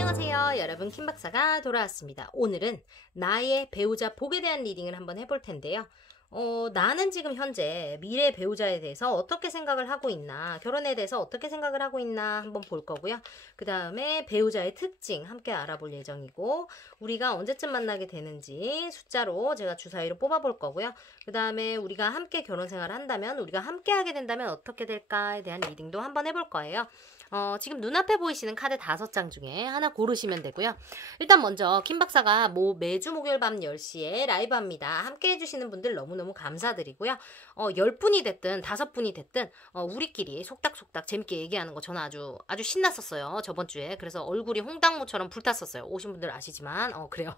안녕하세요 여러분, 킴박사가 돌아왔습니다. 오늘은 나의 배우자 복에 대한 리딩을 한번 해볼 텐데요. 나는 지금 현재 미래 배우자에 대해서 어떻게 생각을 하고 있나, 결혼에 대해서 어떻게 생각을 하고 있나 한번 볼 거고요. 그 다음에 배우자의 특징 함께 알아볼 예정이고, 우리가 언제쯤 만나게 되는지 숫자로 제가 주사위로 뽑아볼 거고요. 그 다음에 우리가 함께 결혼 생활을 한다면, 우리가 함께 하게 된다면 어떻게 될까에 대한 리딩도 한번 해볼 거예요. 지금 눈앞에 보이시는 카드 5장 중에 하나 고르시면 되고요. 일단 먼저 킴박사가 매주 목요일 밤 10시에 라이브 합니다. 함께 해주시는 분들 너무너무 감사드리고요. 10분이 됐든 5분이 됐든 우리끼리 속닥속닥 재밌게 얘기하는 거 저는 아주 신났었어요. 저번 주에. 그래서 얼굴이 홍당무처럼 불탔었어요. 오신 분들 아시지만 그래요.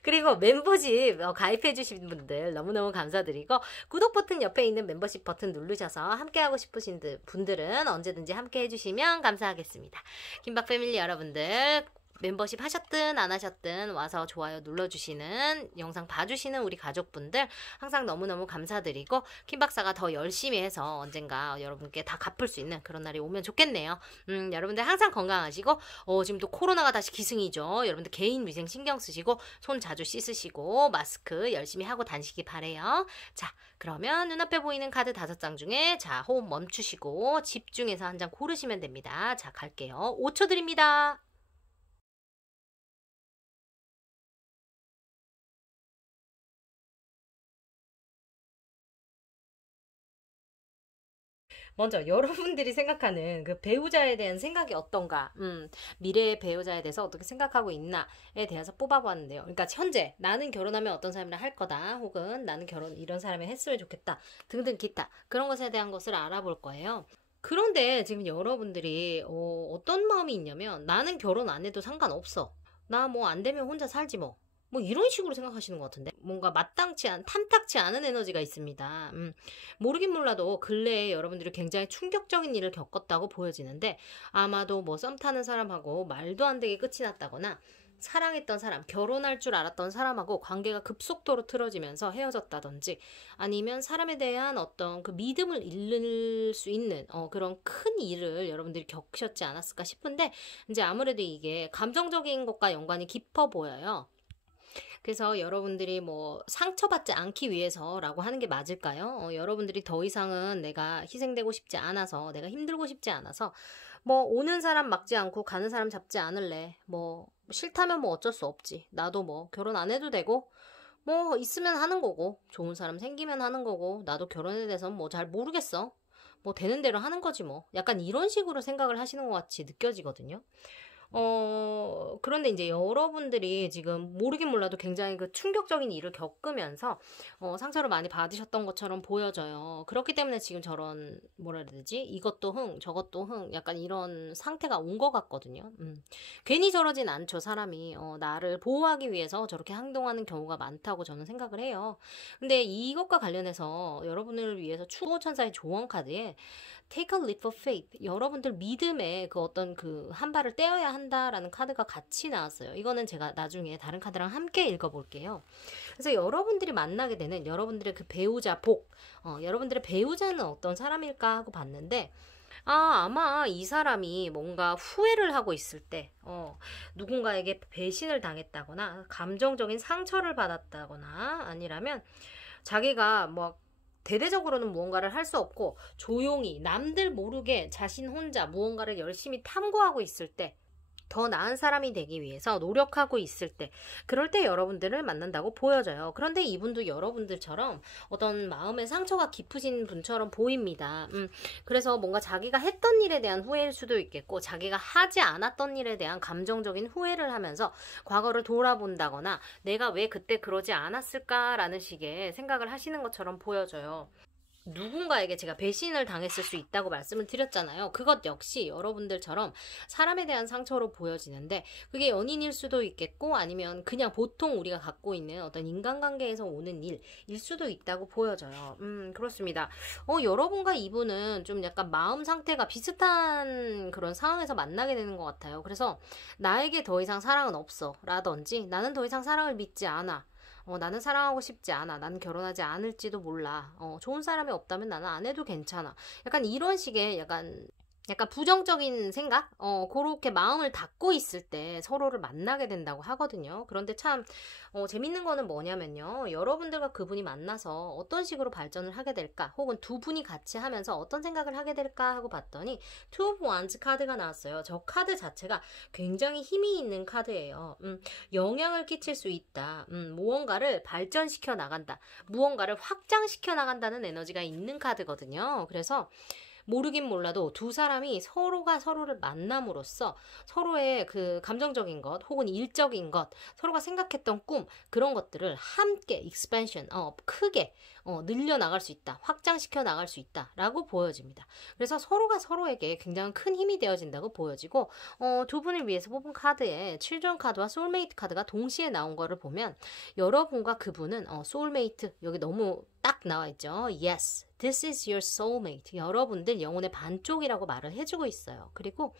그리고 멤버십 가입해 주신 분들 너무너무 감사드리고, 구독 버튼 옆에 있는 멤버십 버튼 누르셔서 함께하고 싶으신 분들은 언제든지 함께 해주시면 감사하겠습니다. 김박 패밀리 여러분들, 멤버십 하셨든 안 하셨든 와서 좋아요 눌러주시는, 영상 봐주시는 우리 가족분들 항상 너무너무 감사드리고, 킴박사가 더 열심히 해서 언젠가 여러분께 다 갚을 수 있는 그런 날이 오면 좋겠네요. 여러분들 항상 건강하시고, 지금 또 코로나가 다시 기승이죠. 여러분들 개인 위생 신경 쓰시고, 손 자주 씻으시고, 마스크 열심히 하고 다니시기 바래요. 자, 그러면 눈앞에 보이는 카드 5장 중에 호흡 멈추시고 집중해서 한 장 고르시면 됩니다. 자, 갈게요. 5초 드립니다. 먼저 여러분들이 생각하는 그 배우자에 대한 생각이 어떤가, 미래의 배우자에 대해서 어떻게 생각하고 있나에 대해서 뽑아봤는데요. 그러니까 현재 나는 결혼하면 어떤 사람이랑 할 거다, 혹은 나는 결혼 이런 사람이 했으면 좋겠다 등등 기타 그런 것에 대한 것을 알아볼 거예요. 그런데 지금 여러분들이 어떤 마음이 있냐면, 나는 결혼 안 해도 상관없어, 나 뭐 안 되면 혼자 살지 뭐 이런 식으로 생각하시는 것 같은데, 뭔가 탐탁치 않은 에너지가 있습니다. 모르긴 몰라도 근래에 여러분들이 굉장히 충격적인 일을 겪었다고 보여지는데, 아마도 썸 타는 사람하고 말도 안 되게 끝이 났다거나, 사랑했던 사람, 결혼할 줄 알았던 사람하고 관계가 급속도로 틀어지면서 헤어졌다든지, 아니면 사람에 대한 어떤 그 믿음을 잃을 수 있는 그런 큰 일을 여러분들이 겪으셨지 않았을까 싶은데, 이제 아무래도 이게 감정적인 것과 연관이 깊어 보여요. 그래서 여러분들이 상처받지 않기 위해서라고 하는 게 맞을까요? 여러분들이 더 이상은 내가 희생되고 싶지 않아서, 내가 힘들고 싶지 않아서, 오는 사람 막지 않고 가는 사람 잡지 않을래, 싫다면 어쩔 수 없지, 나도 결혼 안 해도 되고, 있으면 하는 거고, 좋은 사람 생기면 하는 거고, 나도 결혼에 대해서 잘 모르겠어, 되는 대로 하는 거지 약간 이런 식으로 생각을 하시는 것 같이 느껴지거든요. 그런데 이제 여러분들이 지금 모르긴 몰라도 굉장히 그 충격적인 일을 겪으면서 상처를 많이 받으셨던 것처럼 보여져요. 그렇기 때문에 지금 저런, 뭐라 해야 되지? 이것도 흥, 저것도 흥, 약간 이런 상태가 온 것 같거든요. 괜히 저러진 않죠, 사람이. 나를 보호하기 위해서 저렇게 행동하는 경우가 많다고 저는 생각을 해요. 근데 이것과 관련해서 여러분을 위해서 추호천사의 조언 카드에 Take a leap of faith, 여러분들 믿음의 그 어떤 한 발을 떼어야 한다라는 카드가 같이 나왔어요. 이거는 제가 나중에 다른 카드랑 함께 읽어볼게요. 그래서 여러분들이 만나게 되는 여러분들의 그 배우자 복, 여러분들의 배우자는 어떤 사람일까 하고 봤는데, 아마 이 사람이 뭔가 후회를 하고 있을 때, 누군가에게 배신을 당했다거나, 감정적인 상처를 받았다거나, 아니라면 자기가 대대적으로는 무언가를 할 수 없고 조용히 남들 모르게 자신 혼자 무언가를 열심히 탐구하고 있을 때, 더 나은 사람이 되기 위해서 노력하고 있을 때, 그럴 때 여러분들을 만난다고 보여져요. 그런데 이분도 여러분들처럼 어떤 마음의 상처가 깊으신 분처럼 보입니다. 그래서 뭔가 자기가 했던 일에 대한 후회일 수도 있겠고, 자기가 하지 않았던 일에 대한 감정적인 후회를 하면서 과거를 돌아본다거나, 내가 왜 그때 그러지 않았을까라는 식의 생각을 하시는 것처럼 보여져요. 누군가에게 제가 배신을 당했을 수 있다고 말씀을 드렸잖아요. 그것 역시 여러분들처럼 사람에 대한 상처로 보여지는데, 그게 연인일 수도 있겠고, 아니면 그냥 보통 우리가 갖고 있는 어떤 인간관계에서 오는 일일 수도 있다고 보여져요. 그렇습니다. 여러분과 이분은 좀 약간 마음 상태가 비슷한 그런 상황에서 만나게 되는 것 같아요. 그래서 나에게 더 이상 사랑은 없어 라든지, 나는 더 이상 사랑을 믿지 않아, 나는 사랑하고 싶지 않아, 나는 결혼하지 않을지도 몰라, 좋은 사람이 없다면 나는 안 해도 괜찮아, 약간 이런 식의 약간 약간 부정적인 생각? 그렇게 마음을 닫고 있을 때 서로를 만나게 된다고 하거든요. 그런데 참, 재밌는 거는 뭐냐면요. 여러분들과 그분이 만나서 어떤 식으로 발전을 하게 될까? 혹은 두 분이 같이 하면서 어떤 생각을 하게 될까? 하고 봤더니, Two of Wands 카드가 나왔어요. 저 카드 자체가 굉장히 힘이 있는 카드예요. 영향을 끼칠 수 있다. 무언가를 발전시켜 나간다. 무언가를 확장시켜 나간다는 에너지가 있는 카드거든요. 그래서, 모르긴 몰라도 두 사람이 서로가 서로를 만남으로써 서로의 그 감정적인 것 혹은 일적인 것, 서로가 생각했던 꿈, 그런 것들을 함께 익스펜션, 크게 늘려나갈 수 있다, 확장시켜 나갈 수 있다라고 보여집니다. 그래서 서로가 서로에게 굉장히 큰 힘이 되어진다고 보여지고, 두 분을 위해서 뽑은 카드에 칠드런 카드와 소울메이트 카드가 동시에 나온 거를 보면 여러분과 그분은 소울메이트, 여기 너무 딱 나와 있죠. Yes, this is your soulmate. 여러분들 영혼의 반쪽이라고 말을 해주고 있어요. 그리고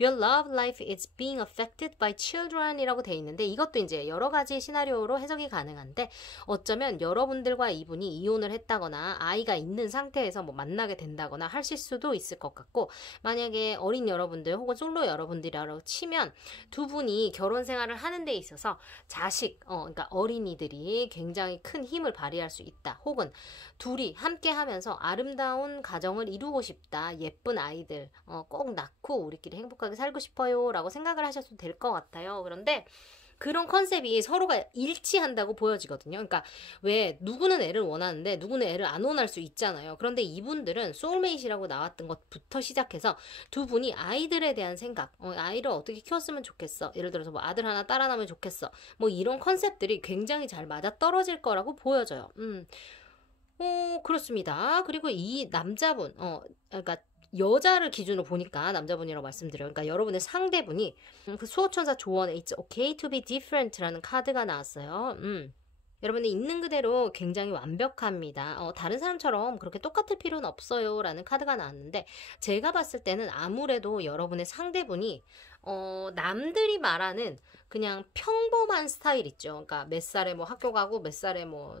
Your love life is being affected by children이라고 돼 있는데, 이것도 이제 여러 가지 시나리오로 해석이 가능한데, 어쩌면 여러분들과 이분이 이혼을 했다거나 아이가 있는 상태에서 뭐 만나게 된다거나 하실 수도 있을 것 같고, 만약에 어린 여러분들 혹은 솔로 여러분들이라고 치면 두 분이 결혼 생활을 하는 데 있어서 자식, 그러니까 어린이들이 굉장히 큰 힘을 발휘할 수 있다. 혹은 둘이 함께 하면서 아름다운 가정을 이루고 싶다. 예쁜 아이들 꼭 낳고 우리끼리 행복하게 살고 싶어요 라고 생각을 하셔도 될 것 같아요. 그런데 그런 컨셉이 서로가 일치한다고 보여지거든요. 그러니까 왜 누구는 애를 원하는데 누구는 애를 안 원할 수 있잖아요. 그런데 이분들은 소울메이트라고 나왔던 것부터 시작해서 두 분이 아이들에 대한 생각, 아이를 어떻게 키웠으면 좋겠어, 예를 들어서 뭐 아들 하나 딸 하나면 좋겠어, 뭐 이런 컨셉들이 굉장히 잘 맞아떨어질 거라고 보여져요. 그렇습니다. 그리고 이 남자분, 그러니까 여자를 기준으로 보니까 남자분이라고 말씀드려요. 그러니까 여러분의 상대분이 그 수호천사 조언에 It's okay to be different라는 카드가 나왔어요. 여러분이 있는 그대로 굉장히 완벽합니다. 다른 사람처럼 그렇게 똑같을 필요는 없어요 라는 카드가 나왔는데, 제가 봤을 때는 아무래도 여러분의 상대분이 남들이 말하는 그냥 평범한 스타일 있죠. 그러니까 몇 살에 뭐 학교 가고 몇 살에 뭐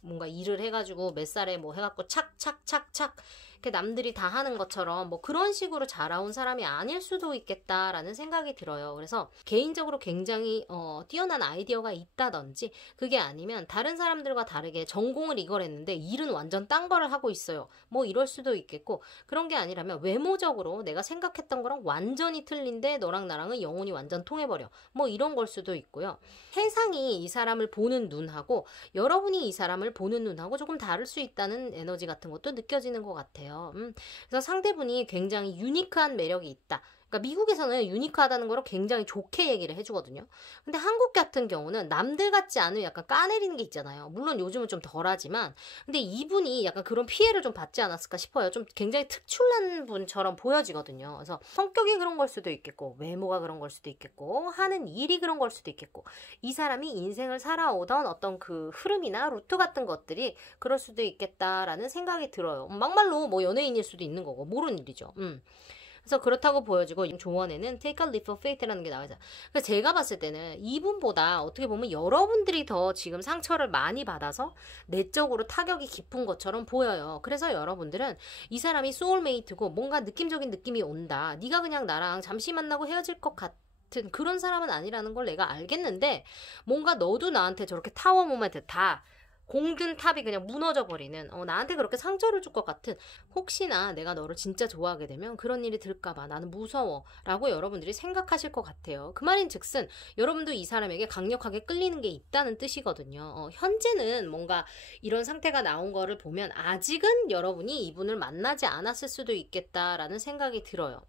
뭔가 일을 해가지고 몇 살에 뭐 해갖고 착착착착 이렇게 남들이 다 하는 것처럼 뭐 그런 식으로 자라온 사람이 아닐 수도 있겠다라는 생각이 들어요. 그래서 개인적으로 굉장히 뛰어난 아이디어가 있다든지, 그게 아니면 다른 사람들과 다르게 전공을 이걸 했는데 일은 완전 딴 거를 하고 있어요. 뭐 이럴 수도 있겠고, 그런 게 아니라면 외모적으로 내가 생각했던 거랑 완전히 틀린데 너랑 나랑은 영혼이 완전 통해버려. 뭐 이런 걸 수도 있고요. 세상이 이 사람을 보는 눈하고 여러분이 이 사람을 보는 눈하고 조금 다를 수 있다는 에너지 같은 것도 느껴지는 것 같아요. 그래서 상대분이 굉장히 유니크한 매력이 있다. 그러니까 미국에서는 유니크하다는 거를 굉장히 좋게 얘기를 해주거든요. 근데 한국 같은 경우는 남들 같지 않은 약간 까내리는 게 있잖아요. 물론 요즘은 좀 덜하지만, 근데 이분이 약간 그런 피해를 좀 받지 않았을까 싶어요. 좀 굉장히 특출난 분처럼 보여지거든요. 그래서 성격이 그런 걸 수도 있겠고, 외모가 그런 걸 수도 있겠고, 하는 일이 그런 걸 수도 있겠고, 이 사람이 인생을 살아오던 어떤 그 흐름이나 루트 같은 것들이 그럴 수도 있겠다라는 생각이 들어요. 막말로 뭐 연예인일 수도 있는 거고, 모르는 일이죠. 그래서 그렇다고 보여지고, 조언에는 Take a leap of faith라는 게 나와요. 그래서 제가 봤을 때는 이분보다 어떻게 보면 여러분들이 더 지금 상처를 많이 받아서 내적으로 타격이 깊은 것처럼 보여요. 그래서 여러분들은 이 사람이 소울메이트고 뭔가 느낌적인 느낌이 온다. 네가 그냥 나랑 잠시 만나고 헤어질 것 같은 그런 사람은 아니라는 걸 내가 알겠는데, 뭔가 너도 나한테 저렇게 타워 모멘트 다 공든 탑이 그냥 무너져 버리는, 나한테 그렇게 상처를 줄 것 같은, 혹시나 내가 너를 진짜 좋아하게 되면 그런 일이 들까봐 나는 무서워 라고 여러분들이 생각하실 것 같아요. 그 말인 즉슨 여러분도 이 사람에게 강력하게 끌리는 게 있다는 뜻이거든요. 현재는 뭔가 이런 상태가 나온 거를 보면 아직은 여러분이 이분을 만나지 않았을 수도 있겠다라는 생각이 들어요.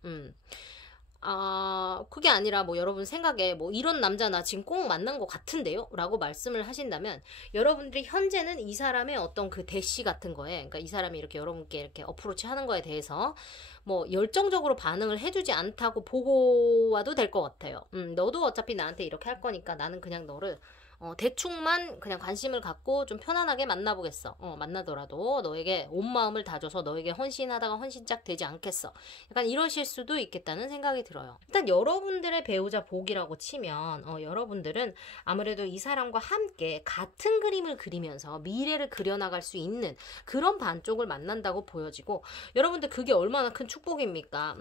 그게 아니라 뭐 여러분 생각에 뭐 이런 남자 나 지금 꼭 만난 것 같은데요? 라고 말씀을 하신다면, 여러분들이 현재는 이 사람의 어떤 그 대시 같은 거에, 그러니까 이 사람이 이렇게 여러분께 이렇게 어프로치 하는 거에 대해서 뭐 열정적으로 반응을 해주지 않다고 보고 와도 될 것 같아요. 너도 어차피 나한테 이렇게 할 거니까 나는 그냥 너를 대충만 그냥 관심을 갖고 좀 편안하게 만나보겠어. 만나더라도 너에게 온 마음을 다줘서 너에게 헌신하다가 헌신짝 되지 않겠어. 약간 이러실 수도 있겠다는 생각이 들어요. 일단 여러분들의 배우자 복이라고 치면 여러분들은 아무래도 이 사람과 함께 같은 그림을 그리면서 미래를 그려나갈 수 있는 그런 반쪽을 만난다고 보여지고, 여러분들 그게 얼마나 큰 축복입니까?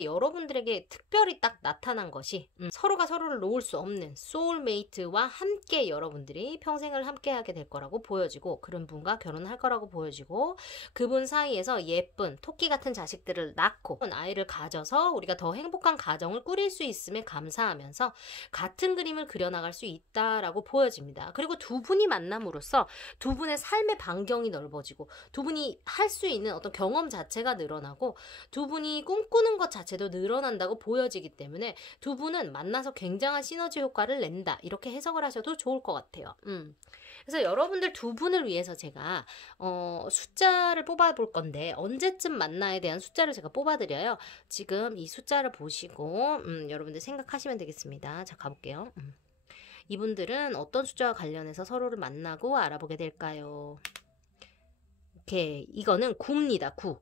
여러분들에게 특별히 딱 나타난 것이 서로가 서로를 놓을 수 없는 소울메이트와 함께 여러분들이 평생을 함께 하게 될 거라고 보여지고, 그런 분과 결혼할 거라고 보여지고, 그분 사이에서 예쁜 토끼 같은 자식들을 낳고 아이를 가져서 우리가 더 행복한 가정을 꾸릴 수 있음에 감사하면서 같은 그림을 그려나갈 수 있다라고 보여집니다. 그리고 두 분이 만남으로써 두 분의 삶의 반경이 넓어지고, 두 분이 할 수 있는 어떤 경험 자체가 늘어나고, 두 분이 꿈꾸는 것 자체도 늘어난다고 보여지기 때문에 두 분은 만나서 굉장한 시너지 효과를 낸다, 이렇게 해석을 하셔도 좋을 것 같아요. 그래서 여러분들 두 분을 위해서 제가 숫자를 뽑아볼 건데, 언제쯤 만나에 대한 숫자를 제가 뽑아드려요. 지금 이 숫자를 보시고 여러분들 생각하시면 되겠습니다. 자, 가볼게요. 이분들은 어떤 숫자와 관련해서 서로를 만나고 알아보게 될까요? 오케이, 이거는 9입니다. 9.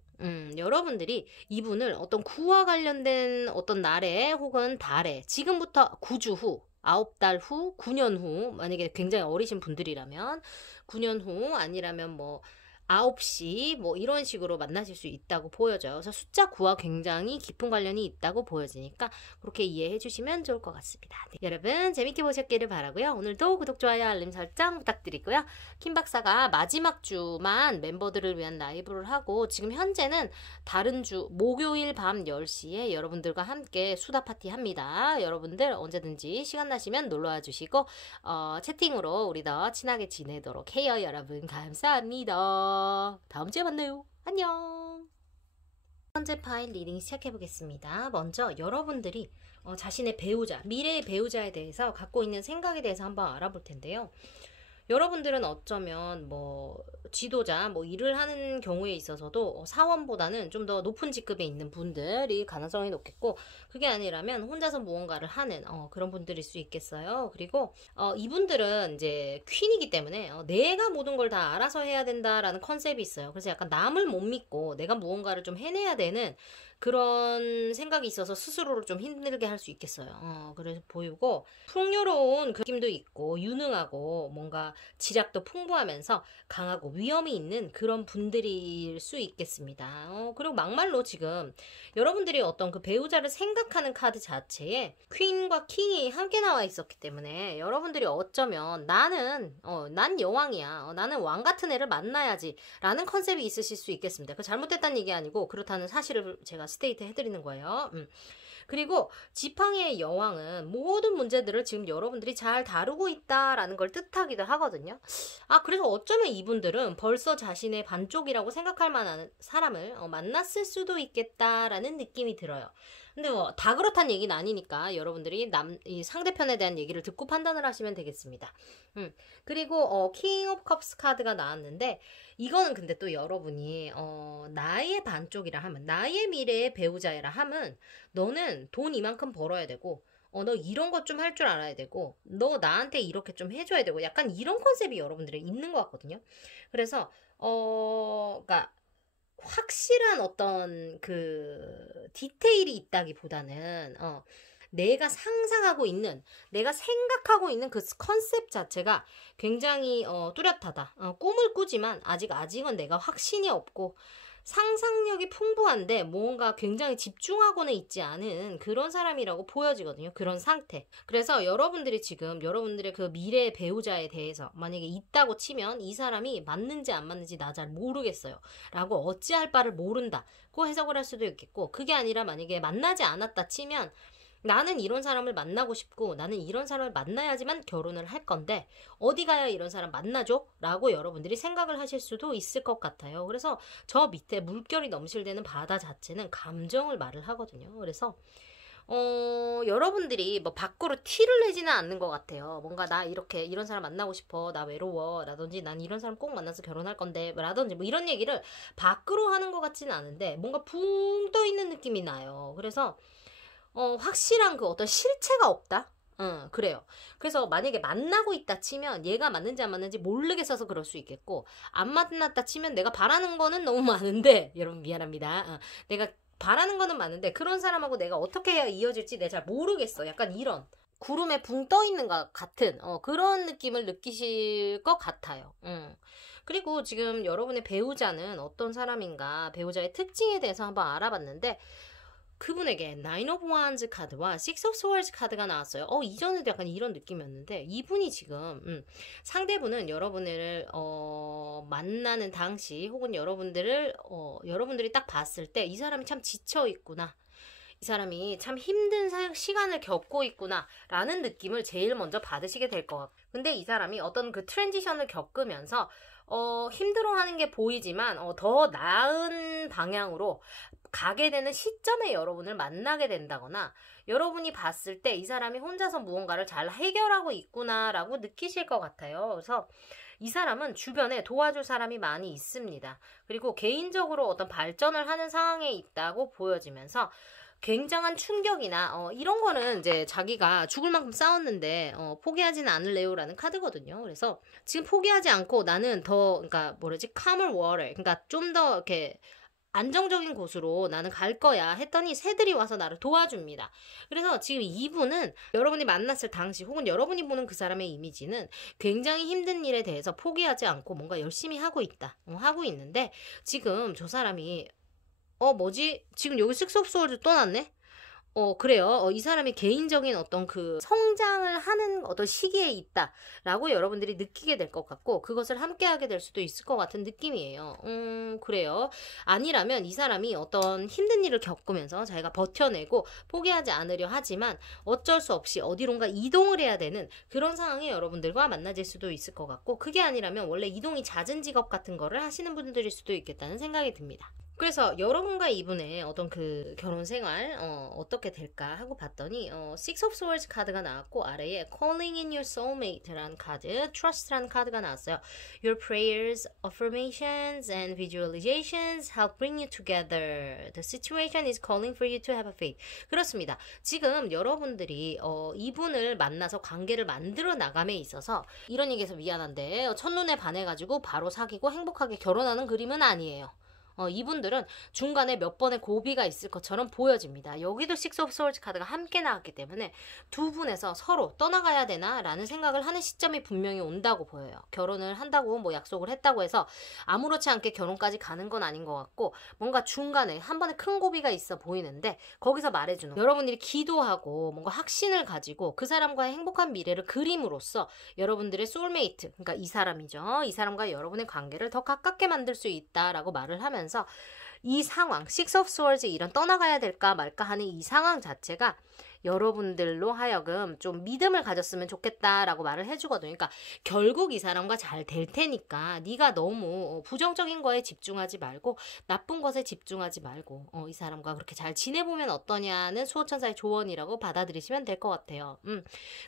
여러분들이 이분을 어떤 9와 관련된 어떤 날에 혹은 달에, 지금부터 9주 후, 9달 후, 9년 후, 만약에 굉장히 어리신 분들이라면 9년 후, 아니라면 뭐 9시 뭐 이런 식으로 만나실 수 있다고 보여져요. 그래서 숫자 9와 굉장히 깊은 관련이 있다고 보여지니까 그렇게 이해해 주시면 좋을 것 같습니다. 네. 여러분 재밌게 보셨기를 바라고요. 오늘도 구독, 좋아요, 알림 설정 부탁드리고요. 킴 박사가 마지막 주만 멤버들을 위한 라이브를 하고, 지금 현재는 다른 주 목요일 밤 10시에 여러분들과 함께 수다 파티 합니다. 여러분들 언제든지 시간 나시면 놀러와 주시고 채팅으로 우리 더 친하게 지내도록 해요. 여러분 감사합니다. 다음 주에 만나요. 안녕. 첫 번째 파일 리딩 시작해 보겠습니다. 먼저 여러분들이 자신의 배우자, 미래의 배우자에 대해서 갖고 있는 생각에 대해서 한번 알아볼 텐데요. 여러분들은 어쩌면 뭐 지도자, 뭐 일을 하는 경우에 있어서도 사원보다는 좀 더 높은 직급에 있는 분들이 가능성이 높겠고, 그게 아니라면 혼자서 무언가를 하는 그런 분들일 수 있겠어요. 그리고 이분들은 이제 퀸이기 때문에 내가 모든 걸 다 알아서 해야 된다라는 컨셉이 있어요. 그래서 약간 남을 못 믿고 내가 무언가를 좀 해내야 되는 그런 생각이 있어서 스스로를 좀 힘들게 할 수 있겠어요. 그래서 보이고, 풍요로운 그 느낌도 있고 유능하고 뭔가 지략도 풍부하면서 강하고 위험이 있는 그런 분들일 수 있겠습니다. 그리고 막말로 지금 여러분들이 어떤 그 배우자를 생각하는 카드 자체에 퀸과 킹이 함께 나와 있었기 때문에 여러분들이 어쩌면 난 여왕이야, 나는 왕 같은 애를 만나야지 라는 컨셉이 있으실 수 있겠습니다. 그 잘못됐다는 얘기 아니고 그렇다는 사실을 제가 스테이트 해드리는 거예요. 그리고 지팡이의 여왕은 모든 문제들을 지금 여러분들이 잘 다루고 있다라는 걸 뜻하기도 하거든요. 그래서 어쩌면 이분들은 벌써 자신의 반쪽이라고 생각할 만한 사람을 만났을 수도 있겠다라는 느낌이 들어요. 근데 뭐 다 그렇다는 얘기는 아니니까 여러분들이 이 상대편에 대한 얘기를 듣고 판단을 하시면 되겠습니다. 그리고 킹 오브 컵스 카드가 나왔는데, 이거는 근데 또 여러분이 나의 반쪽이라 하면, 나의 미래의 배우자라 하면 너는 돈 이만큼 벌어야 되고, 너 이런 것 좀 할 줄 알아야 되고, 너 나한테 이렇게 좀 해줘야 되고, 약간 이런 컨셉이 여러분들이 있는 것 같거든요. 그래서 그러니까 확실한 어떤 그 디테일이 있다기보다는 내가 상상하고 있는, 내가 생각하고 있는 그 컨셉 자체가 굉장히 뚜렷하다. 꿈을 꾸지만 아직은 내가 확신이 없고 상상력이 풍부한데 뭔가 굉장히 집중하고는 있지 않은 그런 사람이라고 보여지거든요. 그런 상태. 그래서 여러분들이 지금 여러분들의 그 미래의 배우자에 대해서 만약에 있다고 치면 이 사람이 맞는지 안 맞는지 나 잘 모르겠어요 라고 어찌할 바를 모른다고 해석을 할 수도 있겠고, 그게 아니라 만약에 만나지 않았다 치면 나는 이런 사람을 만나고 싶고 나는 이런 사람을 만나야지만 결혼을 할 건데 어디 가야 이런 사람 만나죠? 라고 여러분들이 생각을 하실 수도 있을 것 같아요. 그래서 저 밑에 물결이 넘실대는 바다 자체는 감정을 말을 하거든요. 그래서 여러분들이 뭐 밖으로 티를 내지는 않는 것 같아요. 뭔가 나 이렇게 이런 사람 만나고 싶어, 나 외로워 라든지 난 이런 사람 꼭 만나서 결혼할 건데 라든지 뭐 이런 얘기를 밖으로 하는 것 같지는 않은데 뭔가 붕 떠 있는 느낌이 나요. 그래서 확실한 그 어떤 실체가 없다? 그래요. 그래서 만약에 만나고 있다 치면 얘가 맞는지 안 맞는지 모르겠어서 그럴 수 있겠고, 안 만났다 치면 내가 바라는 거는 너무 많은데, 여러분 미안합니다. 내가 바라는 거는 많은데 그런 사람하고 내가 어떻게 해야 이어질지 내가 잘 모르겠어. 약간 이런 구름에 붕 떠 있는 것 같은 그런 느낌을 느끼실 것 같아요. 그리고 지금 여러분의 배우자는 어떤 사람인가, 배우자의 특징에 대해서 한번 알아봤는데, 그분에게 Nine of Wands 카드와 Six of Swords 카드가 나왔어요. 이전에도 약간 이런 느낌이었는데, 이분이 지금 상대분은 여러분을 만나는 당시, 혹은 여러분들이 딱 봤을 때 이 사람이 참 지쳐 있구나, 이 사람이 참 힘든 시간을 겪고 있구나 라는 느낌을 제일 먼저 받으시게 될 것 같고, 근데 이 사람이 어떤 그 트랜지션을 겪으면서 힘들어하는 게 보이지만 더 나은 방향으로 가게 되는 시점에 여러분을 만나게 된다거나, 여러분이 봤을 때 이 사람이 혼자서 무언가를 잘 해결하고 있구나라고 느끼실 것 같아요. 그래서 이 사람은 주변에 도와줄 사람이 많이 있습니다. 그리고 개인적으로 어떤 발전을 하는 상황에 있다고 보여지면서, 굉장한 충격이나 이런 거는 이제 자기가 죽을 만큼 싸웠는데 포기하지는 않을래요라는 카드거든요. 그래서 지금 포기하지 않고 나는 더, 그러니까 calmer water, 그러니까 좀 더 이렇게 안정적인 곳으로 나는 갈 거야 했더니 새들이 와서 나를 도와줍니다. 그래서 지금 이분은 여러분이 만났을 당시, 혹은 여러분이 보는 그 사람의 이미지는 굉장히 힘든 일에 대해서 포기하지 않고 뭔가 열심히 하고 있다, 하고 있는데, 지금 저 사람이 뭐지? 지금 여기 쓱쏙소울도 떠났네? 그래요. 이 사람이 개인적인 어떤 그 성장을 하는 어떤 시기에 있다라고 여러분들이 느끼게 될 것 같고, 그것을 함께 하게 될 수도 있을 것 같은 느낌이에요. 그래요. 아니라면 이 사람이 어떤 힘든 일을 겪으면서 자기가 버텨내고 포기하지 않으려 하지만 어쩔 수 없이 어디론가 이동을 해야 되는 그런 상황에 여러분들과 만나질 수도 있을 것 같고, 그게 아니라면 원래 이동이 잦은 직업 같은 거를 하시는 분들일 수도 있겠다는 생각이 듭니다. 그래서 여러분과 이분의 어떤 그 결혼 생활 어떻게 될까 하고 봤더니 Six of Swords 카드가 나왔고, 아래에 Calling in your soulmate라는 카드, Trust라는 카드가 나왔어요. Your prayers, affirmations, and visualizations help bring you together. The situation is calling for you to have a faith. 그렇습니다. 지금 여러분들이 이분을 만나서 관계를 만들어 나감에 있어서, 이런 얘기해서 미안한데 첫눈에 반해가지고 바로 사귀고 행복하게 결혼하는 그림은 아니에요. 이분들은 중간에 몇 번의 고비가 있을 것처럼 보여집니다. 여기도 Six of Swords 카드가 함께 나왔기 때문에 두 분에서 서로 떠나가야 되나 라는 생각을 하는 시점이 분명히 온다고 보여요. 결혼을 한다고 뭐 약속을 했다고 해서 아무렇지 않게 결혼까지 가는 건 아닌 것 같고, 뭔가 중간에 한 번에 큰 고비가 있어 보이는데, 거기서 말해주는 여러분들이 기도하고 뭔가 확신을 가지고 그 사람과의 행복한 미래를 그림으로써 여러분들의 소울메이트, 그러니까 이 사람이죠. 이 사람과 여러분의 관계를 더 가깝게 만들 수 있다라고 말을 하면서, 이 상황, Six of Swords, 이런 떠나가야 될까 말까 하는 이 상황 자체가 여러분들로 하여금 좀 믿음을 가졌으면 좋겠다라고 말을 해주거든요. 그러니까 결국 이 사람과 잘 될 테니까 네가 너무 부정적인 거에 집중하지 말고 나쁜 것에 집중하지 말고 이 사람과 그렇게 잘 지내보면 어떠냐는 수호천사의 조언이라고 받아들이시면 될 것 같아요.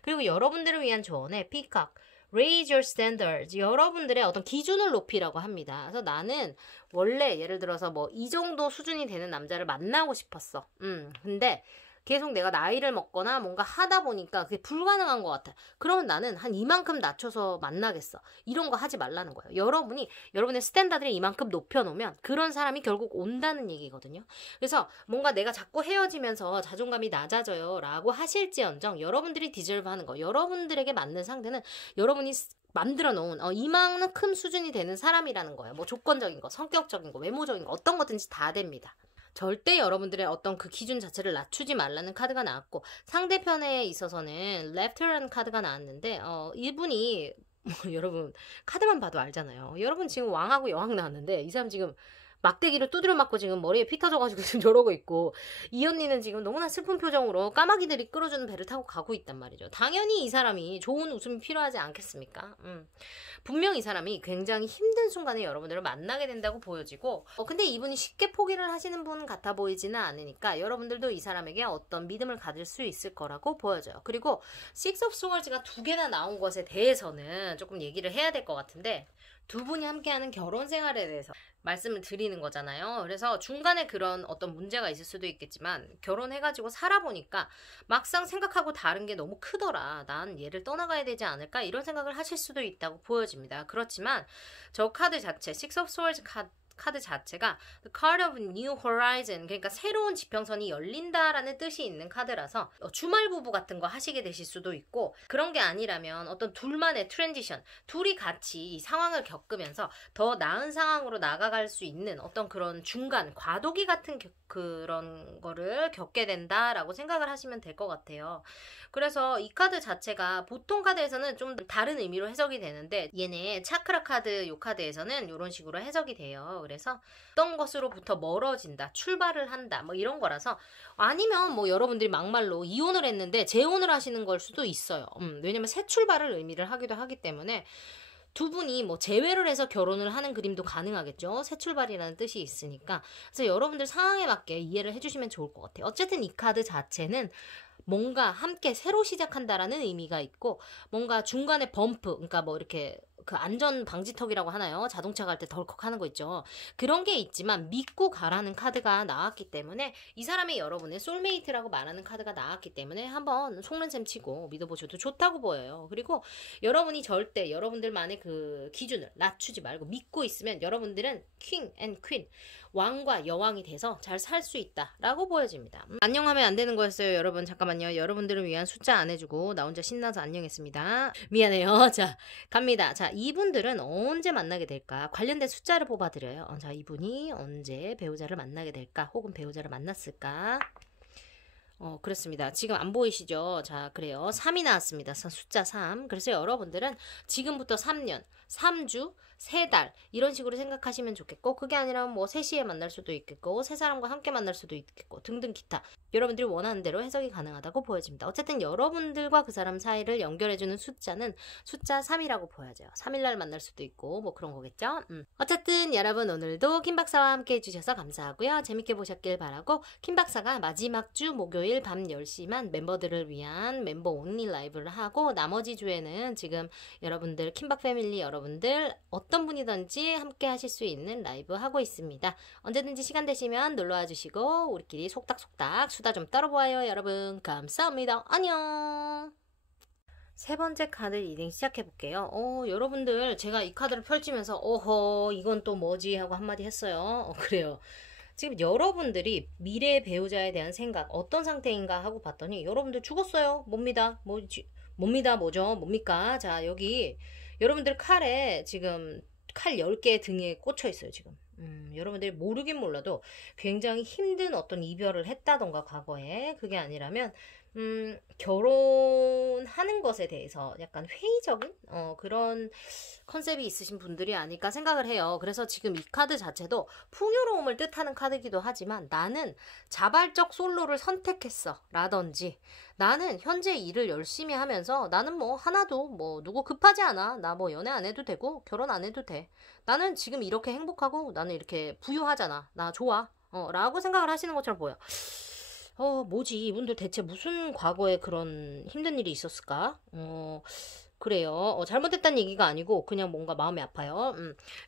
그리고 여러분들을 위한 조언에 피카 Raise your standards. 여러분들의 어떤 기준을 높이라고 합니다. 그래서 나는 원래 예를 들어서 뭐 이 정도 수준이 되는 남자를 만나고 싶었어. 근데 계속 내가 나이를 먹거나 뭔가 하다 보니까 그게 불가능한 것 같아. 그러면 나는 한 이만큼 낮춰서 만나겠어. 이런 거 하지 말라는 거예요. 여러분의 스탠다드를 이만큼 높여놓으면 그런 사람이 결국 온다는 얘기거든요. 그래서 뭔가 내가 자꾸 헤어지면서 자존감이 낮아져요 라고 하실지언정, 여러분들이 디저브하는 거, 여러분들에게 맞는 상대는 여러분이 만들어 놓은 이만큼 수준이 되는 사람이라는 거예요. 뭐 조건적인 거, 성격적인 거, 외모적인 거, 어떤 거든지 다 됩니다. 절대 여러분들의 어떤 그 기준 자체를 낮추지 말라는 카드가 나왔고, 상대편에 있어서는 Left라는 카드가 나왔는데 이분이 여러분 카드만 봐도 알잖아요. 여러분 지금 왕하고 여왕 나왔는데 이 사람 지금 막대기를 두드려 맞고 지금 머리에 피 터져가지고 지금 저러고 있고, 이 언니는 지금 너무나 슬픈 표정으로 까마귀들이 끌어주는 배를 타고 가고 있단 말이죠. 당연히 이 사람이 좋은 웃음이 필요하지 않겠습니까? 분명 이 사람이 굉장히 힘든 순간에 여러분들을 만나게 된다고 보여지고, 근데 이분이 쉽게 포기를 하시는 분 같아 보이지는 않으니까 여러분들도 이 사람에게 어떤 믿음을 가질 수 있을 거라고 보여져요. 그리고 Six of Swords가 두 개나 나온 것에 대해서는 조금 얘기를 해야 될 것 같은데, 두 분이 함께하는 결혼 생활에 대해서 말씀을 드리는 거잖아요. 그래서 중간에 그런 어떤 문제가 있을 수도 있겠지만 결혼해가지고 살아보니까 막상 생각하고 다른 게 너무 크더라. 난 얘를 떠나가야 되지 않을까? 이런 생각을 하실 수도 있다고 보여집니다. 그렇지만 저 카드 자체, Six of Swords 카드 자체가 The Card of New Horizon, 그러니까 새로운 지평선이 열린다라는 뜻이 있는 카드라서 주말 부부 같은 거 하시게 되실 수도 있고, 그런 게 아니라면 어떤 둘만의 트랜지션, 둘이 같이 이 상황을 겪으면서 더 나은 상황으로 나아갈 수 있는 어떤 그런 중간 과도기 같은 그런 거를 겪게 된다라고 생각을 하시면 될 것 같아요. 그래서 이 카드 자체가 보통 카드에서는 좀 다른 의미로 해석이 되는데, 얘네 차크라 카드 요 카드에서는 이런 식으로 해석이 돼요. 그래서 어떤 것으로부터 멀어진다, 출발을 한다, 뭐 이런 거라서, 아니면 뭐 여러분들이 막말로 이혼을 했는데 재혼을 하시는 걸 수도 있어요. 왜냐면 새 출발을 의미를 하기도 하기 때문에 두 분이 뭐 재회를 해서 결혼을 하는 그림도 가능하겠죠. 새 출발이라는 뜻이 있으니까. 그래서 여러분들 상황에 맞게 이해를 해주시면 좋을 것 같아요. 어쨌든 이 카드 자체는 뭔가 함께 새로 시작한다라는 의미가 있고, 뭔가 중간에 범프, 그러니까 뭐 이렇게 그 안전 방지턱이라고 하나요? 자동차 갈 때 덜컥 하는 거 있죠. 그런 게 있지만 믿고 가라는 카드가 나왔기 때문에, 이 사람이 여러분의 솔메이트라고 말하는 카드가 나왔기 때문에 한번 속는셈 치고 믿어보셔도 좋다고 보여요. 그리고 여러분이 절대 여러분들만의 그 기준을 낮추지 말고 믿고 있으면 여러분들은 킹 앤 퀸, 왕과 여왕이 돼서 잘 살 수 있다라고 보여집니다. 안녕하면 안 되는 거였어요, 여러분. 잠깐만요. 여러분들을 위한 숫자 안 해주고 나 혼자 신나서 안녕했습니다. 미안해요. 자, 갑니다. 자, 이분들은 언제 만나게 될까? 관련된 숫자를 뽑아드려요. 자, 이분이 언제 배우자를 만나게 될까? 혹은 배우자를 만났을까? 그렇습니다. 지금 안 보이시죠? 자, 그래요. 3이 나왔습니다. 숫자 3. 그래서 여러분들은 지금부터 3년, 3주, 3달 이런 식으로 생각하시면 좋겠고, 그게 아니라 뭐 3시에 만날 수도 있겠고, 세 사람과 함께 만날 수도 있겠고, 등등 기타 여러분들이 원하는 대로 해석이 가능하다고 보여집니다. 어쨌든 여러분들과 그 사람 사이를 연결해주는 숫자는 숫자 3이라고 보여져요. 3일날 만날 수도 있고 뭐 그런 거겠죠. 어쨌든 여러분, 오늘도 김박사와 함께 해주셔서 감사하고요. 재밌게 보셨길 바라고, 김박사가 마지막 주 목요일 밤 10시만 멤버들을 위한 멤버 온리 라이브를 하고, 나머지 주에는 지금 여러분들 김박 패밀리 여러분들 어떤 분이든지 함께 하실 수 있는 라이브 하고 있습니다. 언제든지 시간 되시면 놀러와 주시고 우리끼리 속닥속닥 수다 좀 떨어보아요. 여러분 감사합니다. 안녕. 세 번째 카드 리딩 시작해볼게요. 여러분들 제가 이 카드를 펼치면서 어허 이건 또 뭐지 하고 한마디 했어요. 그래요. 지금 여러분들이 미래의 배우자에 대한 생각 어떤 상태인가 하고 봤더니, 여러분들 죽었어요. 뭡니다. 뭡니다. 뭐죠? 뭡니까? 자, 여기 여러분들 칼에 지금 칼 10개 등에 꽂혀 있어요, 지금. 여러분들이 모르긴 몰라도 굉장히 힘든 어떤 이별을 했다던가 과거에, 그게 아니라면 결혼하는 것에 대해서 약간 회의적인 그런 컨셉이 있으신 분들이 아닐까 생각을 해요. 그래서 지금 이 카드 자체도 풍요로움을 뜻하는 카드이기도 하지만, 나는 자발적 솔로를 선택했어 라든지, 나는 현재 일을 열심히 하면서 나는 뭐 하나도 뭐 누구 급하지 않아, 나 뭐 연애 안 해도 되고 결혼 안 해도 돼, 나는 지금 이렇게 행복하고 나는 이렇게 부유하잖아, 나 좋아 라고 생각을 하시는 것처럼 보여. 뭐지, 이분들 대체 무슨 과거에 그런 힘든 일이 있었을까? 그래요. 잘못했다는 얘기가 아니고 그냥 뭔가 마음이 아파요.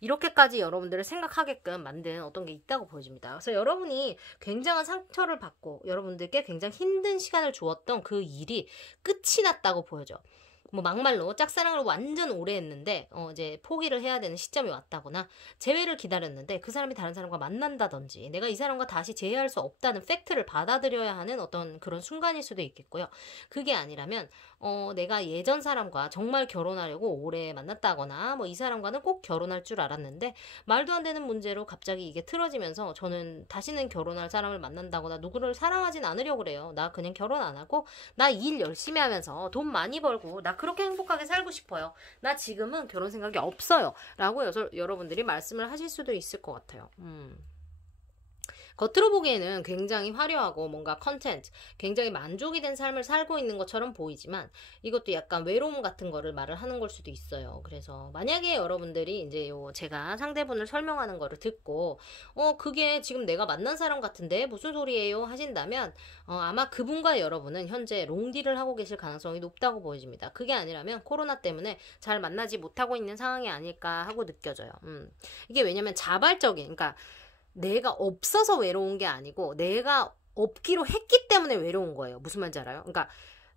이렇게까지 여러분들을 생각하게끔 만든 어떤 게 있다고 보여집니다. 그래서 여러분이 굉장한 상처를 받고 여러분들께 굉장히 힘든 시간을 주었던 그 일이 끝이 났다고 보여져. 뭐 막말로 짝사랑을 완전 오래 했는데 이제 포기를 해야 되는 시점이 왔다거나, 재회를 기다렸는데 그 사람이 다른 사람과 만난다든지, 내가 이 사람과 다시 재회할 수 없다는 팩트를 받아들여야 하는 어떤 그런 순간일 수도 있겠고요. 그게 아니라면 내가 예전 사람과 정말 결혼하려고 오래 만났다거나, 뭐 이 사람과는 꼭 결혼할 줄 알았는데 말도 안 되는 문제로 갑자기 이게 틀어지면서 저는 다시는 결혼할 사람을 만난다거나 누구를 사랑하진 않으려고 그래요. 나 그냥 결혼 안 하고 나 일 열심히 하면서 돈 많이 벌고 나 그렇게 행복하게 살고 싶어요. 나 지금은 결혼 생각이 없어요 라고 여러분들이 말씀을 하실 수도 있을 것 같아요. 겉으로 보기에는 굉장히 화려하고 뭔가 컨텐츠, 굉장히 만족이 된 삶을 살고 있는 것처럼 보이지만 이것도 약간 외로움 같은 거를 말을 하는 걸 수도 있어요. 그래서 만약에 여러분들이 이제 제가 상대분을 설명하는 거를 듣고 그게 지금 내가 만난 사람 같은데 무슨 소리예요 하신다면 아마 그분과 여러분은 현재 롱디를 하고 계실 가능성이 높다고 보여집니다. 그게 아니라면 코로나 때문에 잘 만나지 못하고 있는 상황이 아닐까 하고 느껴져요. 이게 왜냐면 자발적인, 그러니까 내가 없어서 외로운 게 아니고 내가 없기로 했기 때문에 외로운 거예요. 무슨 말인지 알아요? 그러니까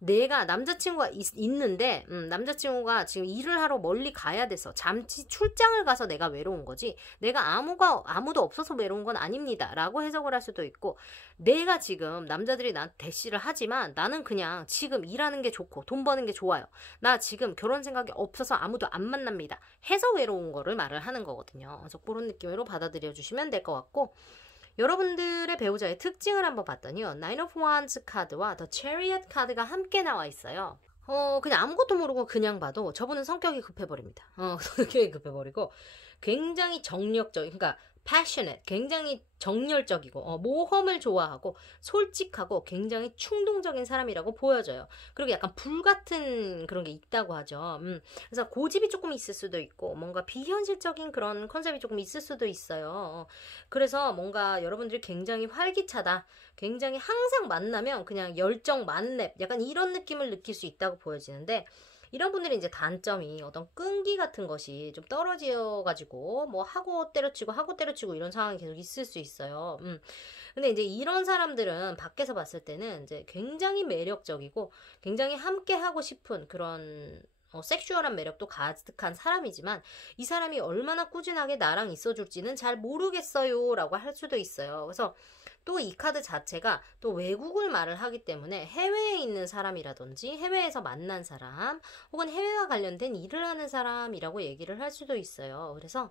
내가 남자친구가 있는데 남자친구가 지금 일을 하러 멀리 가야 돼서 잠시 출장을 가서 내가 외로운 거지, 내가 아무도 없어서 외로운 건 아닙니다 라고 해석을 할 수도 있고, 내가 지금 남자들이 나한테 대시를 하지만 나는 그냥 지금 일하는 게 좋고 돈 버는 게 좋아요, 나 지금 결혼 생각이 없어서 아무도 안 만납니다 해서 외로운 거를 말을 하는 거거든요. 그래서 그런 느낌으로 받아들여 주시면 될 것 같고, 여러분들의 배우자의 특징을 한번 봤더니요, Nine of Wands 카드와 The Chariot 카드가 함께 나와 있어요. 그냥 아무것도 모르고 그냥 봐도 저분은 성격이 급해버립니다. 성격이 급해버리고 굉장히 정력적인, 그러니까 passionate, 굉장히 정열적이고 모험을 좋아하고 솔직하고 굉장히 충동적인 사람이라고 보여져요. 그리고 약간 불같은 그런 게 있다고 하죠. 그래서 고집이 조금 있을 수도 있고 뭔가 비현실적인 그런 컨셉이 조금 있을 수도 있어요. 그래서 뭔가 여러분들이 굉장히 활기차다, 굉장히 항상 만나면 그냥 열정 만렙, 약간 이런 느낌을 느낄 수 있다고 보여지는데, 이런 분들이 이제 단점이 어떤 끈기 같은 것이 좀 떨어져가지고 뭐 하고 때려치고 이런 상황이 계속 있을 수 있어요. 근데 이제 이런 사람들은 밖에서 봤을 때는 이제 굉장히 매력적이고 굉장히 함께 하고 싶은 그런 섹슈얼한 매력도 가득한 사람이지만, 이 사람이 얼마나 꾸준하게 나랑 있어줄지는 잘 모르겠어요 라고 할 수도 있어요. 그래서 또 이 카드 자체가 또 외국을 말을 하기 때문에 해외에 있는 사람이라든지 해외에서 만난 사람 혹은 해외와 관련된 일을 하는 사람이라고 얘기를 할 수도 있어요. 그래서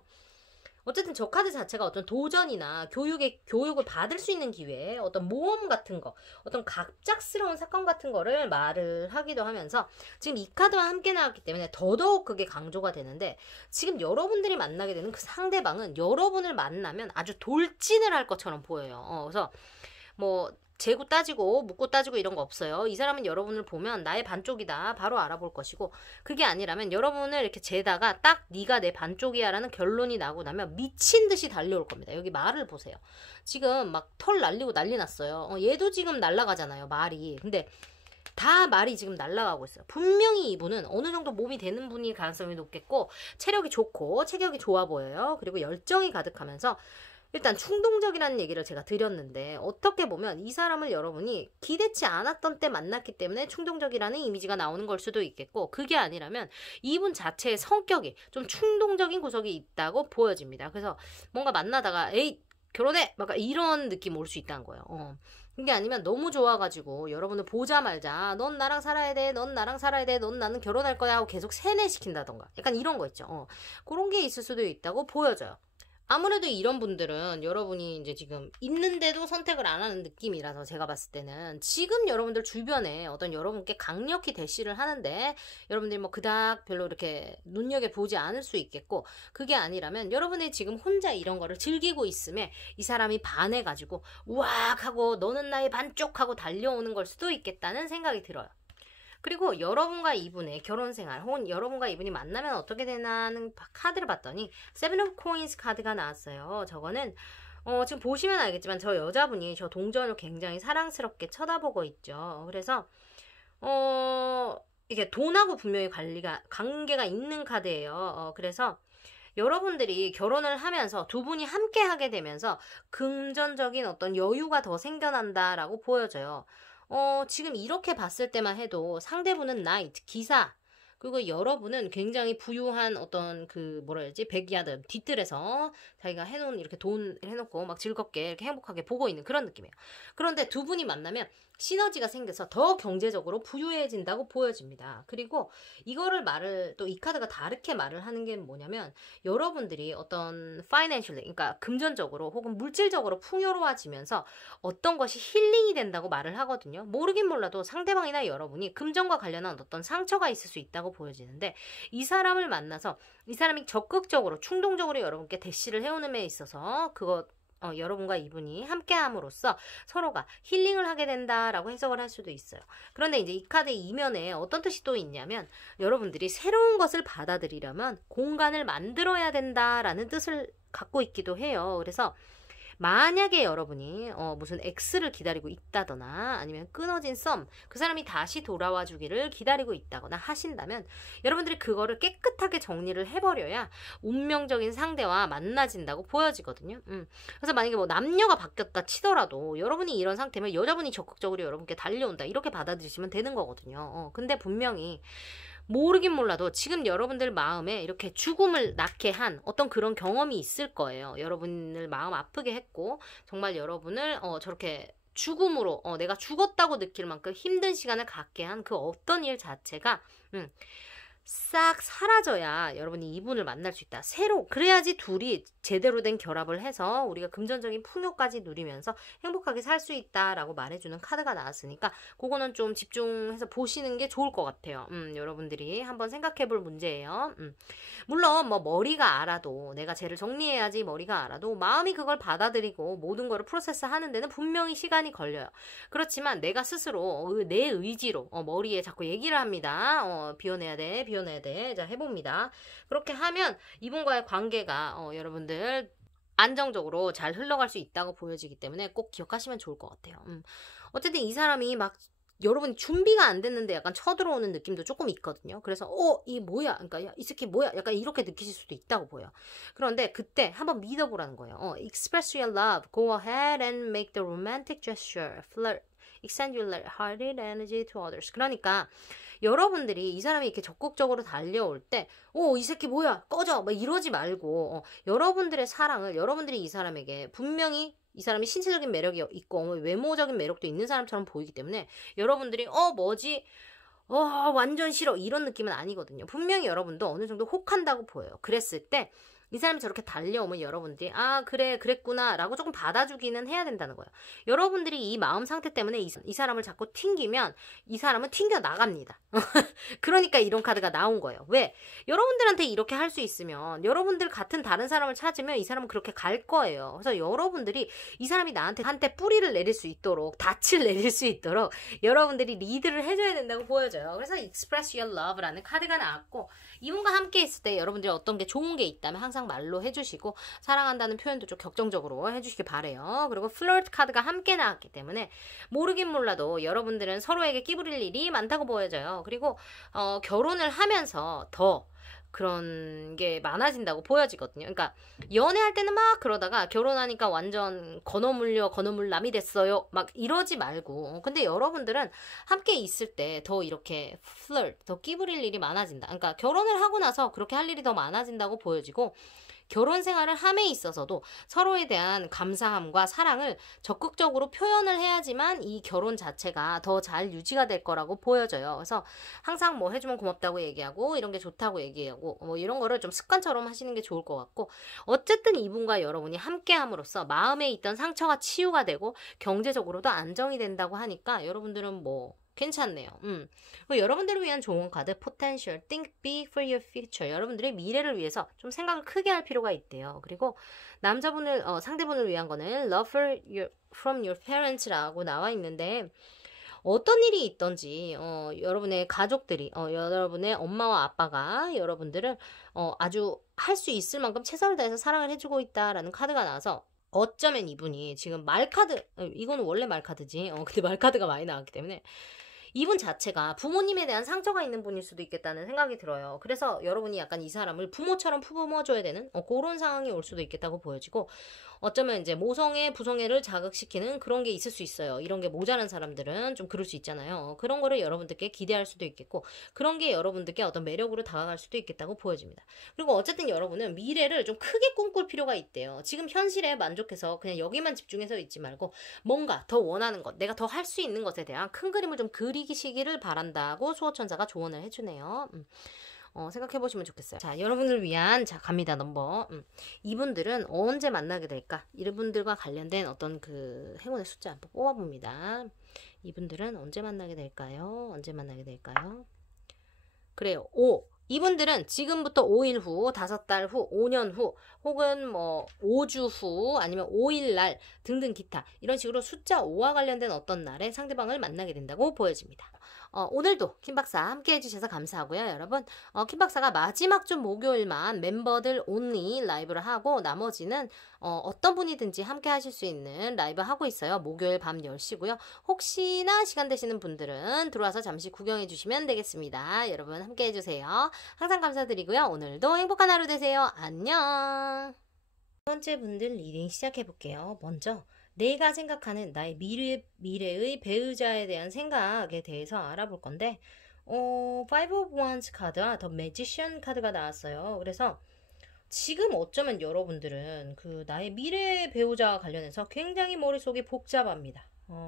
어쨌든 저 카드 자체가 어떤 도전이나 교육을 받을 수 있는 기회, 어떤 모험 같은 거, 어떤 갑작스러운 사건 같은 거를 말을 하기도 하면서, 지금 이 카드와 함께 나왔기 때문에 더더욱 그게 강조가 되는데, 지금 여러분들이 만나게 되는 그 상대방은 여러분을 만나면 아주 돌진을 할 것처럼 보여요. 그래서 뭐 재고 따지고 묻고 따지고 이런 거 없어요. 이 사람은 여러분을 보면 나의 반쪽이다 바로 알아볼 것이고, 그게 아니라면 여러분을 이렇게 재다가 딱 네가 내 반쪽이야 라는 결론이 나고 나면 미친 듯이 달려올 겁니다. 여기 말을 보세요. 지금 막 털 날리고 난리 났어요. 얘도 지금 날아가잖아요, 말이. 근데 다 말이 지금 날아가고 있어요. 분명히 이분은 어느 정도 몸이 되는 분일 가능성이 높겠고, 체력이 좋고 체격이 좋아 보여요. 그리고 열정이 가득하면서 일단 충동적이라는 얘기를 제가 드렸는데, 어떻게 보면 이 사람을 여러분이 기대치 않았던 때 만났기 때문에 충동적이라는 이미지가 나오는 걸 수도 있겠고, 그게 아니라면 이분 자체의 성격이 좀 충동적인 구석이 있다고 보여집니다. 그래서 뭔가 만나다가 에이 결혼해! 막 이런 느낌 올 수 있다는 거예요. 그게 아니면 너무 좋아가지고 여러분을 보자마자 넌 나랑 살아야 돼, 넌 나랑 살아야 돼, 넌 나는 결혼할 거야 하고 계속 세뇌시킨다던가 약간 이런 거 있죠. 그런 게 있을 수도 있다고 보여져요. 아무래도 이런 분들은 여러분이 이제 지금 있는데도 선택을 안 하는 느낌이라서, 제가 봤을 때는 지금 여러분들 주변에 어떤 여러분께 강력히 대시를 하는데 여러분들이 뭐 그닥 별로 이렇게 눈여겨보지 않을 수 있겠고, 그게 아니라면 여러분이 지금 혼자 이런 거를 즐기고 있음에 이 사람이 반해가지고 우악 하고 너는 나의 반쪽 하고 달려오는 걸 수도 있겠다는 생각이 들어요. 그리고 여러분과 이분의 결혼생활 혹은 여러분과 이분이 만나면 어떻게 되나는 카드를 봤더니 세븐 오브 코인스 카드가 나왔어요. 저거는 지금 보시면 알겠지만 저 여자분이 저 동전을 굉장히 사랑스럽게 쳐다보고 있죠. 그래서 이게 돈하고 분명히 관계가 있는 카드예요. 그래서 여러분들이 결혼을 하면서 두 분이 함께 하게 되면서 금전적인 어떤 여유가 더 생겨난다라고 보여져요. 지금 이렇게 봤을 때만 해도 상대분은 나이트, 기사, 그리고 여러분은 굉장히 부유한 어떤 그 뭐라 해야지, 백야드 뒤뜰에서 자기가 해놓은 이렇게 돈 해놓고 막 즐겁게 이렇게 행복하게 보고 있는 그런 느낌이에요. 그런데 두 분이 만나면 시너지가 생겨서 더 경제적으로 부유해진다고 보여집니다. 그리고 이거를 또 이 카드가 다르게 말을 하는 게 뭐냐면, 여러분들이 어떤 financially, 그러니까 금전적으로 혹은 물질적으로 풍요로워지면서 어떤 것이 힐링이 된다고 말을 하거든요. 모르긴 몰라도 상대방이나 여러분이 금전과 관련한 어떤 상처가 있을 수 있다고 보여지는데, 이 사람을 만나서 이 사람이 적극적으로 충동적으로 여러분께 대시를 해오는 데 있어서 그거 여러분과 이분이 함께함으로써 서로가 힐링을 하게 된다라고 해석을 할 수도 있어요. 그런데 이제 이 카드 이면에 어떤 뜻이 또 있냐면 여러분들이 새로운 것을 받아들이려면 공간을 만들어야 된다라는 뜻을 갖고 있기도 해요. 그래서 만약에 여러분이 무슨 X를 기다리고 있다거나 아니면 끊어진 썸, 그 사람이 다시 돌아와 주기를 기다리고 있다거나 하신다면 여러분들이 그거를 깨끗하게 정리를 해버려야 운명적인 상대와 만나진다고 보여지거든요. 그래서 만약에 뭐 남녀가 바뀌었다 치더라도 여러분이 이런 상태면 여자분이 적극적으로 여러분께 달려온다 이렇게 받아들이시면 되는 거거든요. 근데 분명히 모르긴 몰라도 지금 여러분들 마음에 이렇게 죽음을 낳게 한 어떤 그런 경험이 있을 거예요. 여러분을 마음 아프게 했고 정말 여러분을 저렇게 죽음으로 내가 죽었다고 느낄 만큼 힘든 시간을 갖게 한 그 어떤 일 자체가 싹 사라져야 여러분이 이분을 만날 수 있다. 새로 그래야지 둘이 제대로 된 결합을 해서 우리가 금전적인 풍요까지 누리면서 행복하게 살 수 있다라고 말해주는 카드가 나왔으니까 그거는 좀 집중해서 보시는 게 좋을 것 같아요. 여러분들이 한번 생각해볼 문제예요. 물론 뭐 머리가 알아도 내가 쟤를 정리해야지 머리가 알아도 마음이 그걸 받아들이고 모든 거를 프로세스하는 데는 분명히 시간이 걸려요. 그렇지만 내가 스스로 내 의지로 머리에 자꾸 얘기를 합니다. 비워내야 돼. 비워내야 돼. 자, 해봅니다. 그렇게 하면 이분과의 관계가 여러분들 안정적으로 잘 흘러갈 수 있다고 보여지기 때문에 꼭 기억하시면 좋을 것 같아요. 어쨌든 이 사람이 막 여러분이 준비가 안 됐는데 약간 쳐들어오는 느낌도 조금 있거든요. 그래서 이 뭐야? 그러니까 야, 이 새끼 뭐야? 약간 이렇게 느끼실 수도 있다고 보여요. 그런데 그때 한번 믿어보라는 거예요. Express your love. Go ahead and make the romantic gesture. Flirt. Extend your hearted energy to others. 그러니까 여러분들이 이 사람이 이렇게 적극적으로 달려올 때 이 새끼 뭐야? 꺼져! 막 이러지 말고 여러분들의 사랑을 여러분들이 이 사람에게 분명히 이 사람이 신체적인 매력이 있고 외모적인 매력도 있는 사람처럼 보이기 때문에 여러분들이 뭐지? 완전 싫어 이런 느낌은 아니거든요. 분명히 여러분도 어느 정도 혹한다고 보여요. 그랬을 때 이 사람이 저렇게 달려오면 여러분들이 그래 그랬구나 라고 조금 받아주기는 해야 된다는 거예요. 여러분들이 이 마음 상태 때문에 이 사람을 자꾸 튕기면 이 사람은 튕겨 나갑니다. 그러니까 이런 카드가 나온 거예요. 왜? 여러분들한테 이렇게 할 수 있으면 여러분들 같은 다른 사람을 찾으면 이 사람은 그렇게 갈 거예요. 그래서 여러분들이 이 사람이 나한테 뿌리를 내릴 수 있도록 닻을 내릴 수 있도록 여러분들이 리드를 해줘야 된다고 보여져요. 그래서 Express Your Love라는 카드가 나왔고 이분과 함께 있을 때 여러분들이 어떤 게 좋은 게 있다면 항상 말로 해주시고 사랑한다는 표현도 좀 격정적으로 해주시기 바래요. 그리고 플러트 카드가 함께 나왔기 때문에 모르긴 몰라도 여러분들은 서로에게 끼부릴 일이 많다고 보여져요. 그리고 결혼을 하면서 더 그런 게 많아진다고 보여지거든요. 그러니까 연애할 때는 막 그러다가 결혼하니까 완전 건어물남이 됐어요. 막 이러지 말고 근데 여러분들은 함께 있을 때 더 이렇게 더 끼부릴 일이 많아진다. 그러니까 결혼을 하고 나서 그렇게 할 일이 더 많아진다고 보여지고 결혼 생활을 함에 있어서도 서로에 대한 감사함과 사랑을 적극적으로 표현을 해야지만 이 결혼 자체가 더 잘 유지가 될 거라고 보여져요. 그래서 항상 뭐 해주면 고맙다고 얘기하고 이런 게 좋다고 얘기하고 뭐 이런 거를 좀 습관처럼 하시는 게 좋을 것 같고 어쨌든 이분과 여러분이 함께함으로써 마음에 있던 상처가 치유가 되고 경제적으로도 안정이 된다고 하니까 여러분들은 뭐 괜찮네요. 여러분들을 위한 좋은 카드 Potential, Think Big for Your Future. 여러분들의 미래를 위해서 좀 생각을 크게 할 필요가 있대요. 그리고 남자분을 상대분을 위한 거는 Love from Your Parents라고 나와 있는데 어떤 일이 있던지 여러분의 가족들이 여러분의 엄마와 아빠가 여러분들을 아주 할 수 있을 만큼 최선을 다해서 사랑을 해주고 있다라는 카드가 나와서 어쩌면 이분이 지금 말카드 이거는 원래 말카드지 근데 말카드가 많이 나왔기 때문에 이분 자체가 부모님에 대한 상처가 있는 분일 수도 있겠다는 생각이 들어요. 그래서 여러분이 약간 이 사람을 부모처럼 품어줘야 되는 그런 상황이 올 수도 있겠다고 보여지고 어쩌면 이제 모성애, 부성애를 자극시키는 그런 게 있을 수 있어요. 이런 게 모자란 사람들은 좀 그럴 수 있잖아요. 그런 거를 여러분들께 기대할 수도 있겠고 그런 게 여러분들께 어떤 매력으로 다가갈 수도 있겠다고 보여집니다. 그리고 어쨌든 여러분은 미래를 좀 크게 꿈꿀 필요가 있대요. 지금 현실에 만족해서 그냥 여기만 집중해서 있지 말고 뭔가 더 원하는 것, 내가 더 할 수 있는 것에 대한 큰 그림을 좀 그리시기를 바란다고 수호천사가 조언을 해주네요. 생각해보시면 좋겠어요. 자, 여러분을 위한 갑니다. 넘버. 이분들은 언제 만나게 될까? 이분들과 관련된 어떤 그 행운의 숫자 한번 뽑아봅니다. 이분들은 언제 만나게 될까요? 언제 만나게 될까요? 그래요. 5. 이분들은 지금부터 5일 후, 5달 후, 5년 후, 혹은 뭐 5주 후, 아니면 5일 날 등등 기타 이런 식으로 숫자 5와 관련된 어떤 날에 상대방을 만나게 된다고 보여집니다. 오늘도 킴박사 함께 해주셔서 감사하고요, 여러분. 킴박사가 마지막 주 목요일만 멤버들 온리 라이브를 하고 나머지는 어떤 분이든지 함께 하실 수 있는 라이브 하고 있어요. 목요일 밤 10시고요. 혹시나 시간 되시는 분들은 들어와서 잠시 구경해 주시면 되겠습니다. 여러분 함께 해주세요. 항상 감사드리고요. 오늘도 행복한 하루 되세요. 안녕. 첫 번째 분들 리딩 시작해 볼게요. 먼저 내가 생각하는 나의 미래의 배우자에 대한 생각에 대해서 알아볼 건데 Five of Wands 카드와 The Magician 카드가 나왔어요. 그래서 지금 어쩌면 여러분들은 그 나의 미래 배우자와 관련해서 굉장히 머릿속이 복잡합니다.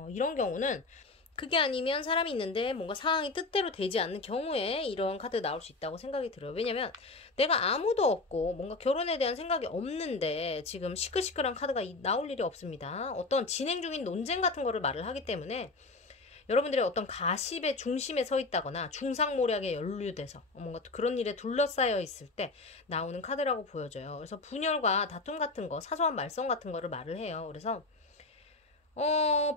이런 경우는 그게 아니면 사람이 있는데 뭔가 상황이 뜻대로 되지 않는 경우에 이런 카드 나올 수 있다고 생각이 들어요. 왜냐면 내가 아무도 없고 뭔가 결혼에 대한 생각이 없는데 지금 시끌시끌한 카드가 나올 일이 없습니다. 어떤 진행 중인 논쟁 같은 거를 말을 하기 때문에 여러분들의 어떤 가십의 중심에 서 있다거나 중상모략에 연루돼서 뭔가 그런 일에 둘러싸여 있을 때 나오는 카드라고 보여져요. 그래서 분열과 다툼 같은 거, 사소한 말썽 같은 거를 말을 해요. 그래서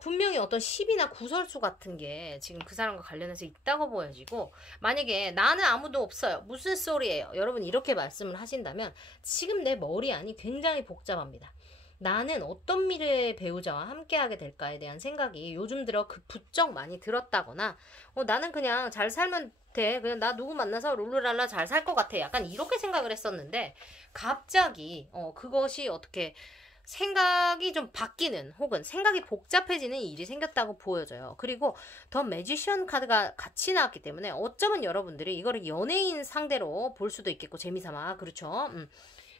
분명히 어떤 시비나 구설수 같은 게 지금 그 사람과 관련해서 있다고 보여지고, 만약에 나는 아무도 없어요, 무슨 소리예요, 여러분 이렇게 말씀을 하신다면 지금 내 머리 안이 굉장히 복잡합니다. 나는 어떤 미래의 배우자와 함께하게 될까에 대한 생각이 요즘 들어 부쩍 많이 들었다거나 나는 그냥 잘 살면 돼, 그냥 나 누구 만나서 룰루랄라 잘 살 것 같아, 약간 이렇게 생각을 했었는데 갑자기 그것이 어떻게 생각이 좀 바뀌는 혹은 생각이 복잡해지는 일이 생겼다고 보여져요. 그리고 더 매지션 카드가 같이 나왔기 때문에 어쩌면 여러분들이 이거를 연예인 상대로 볼 수도 있겠고, 재미삼아, 그렇죠?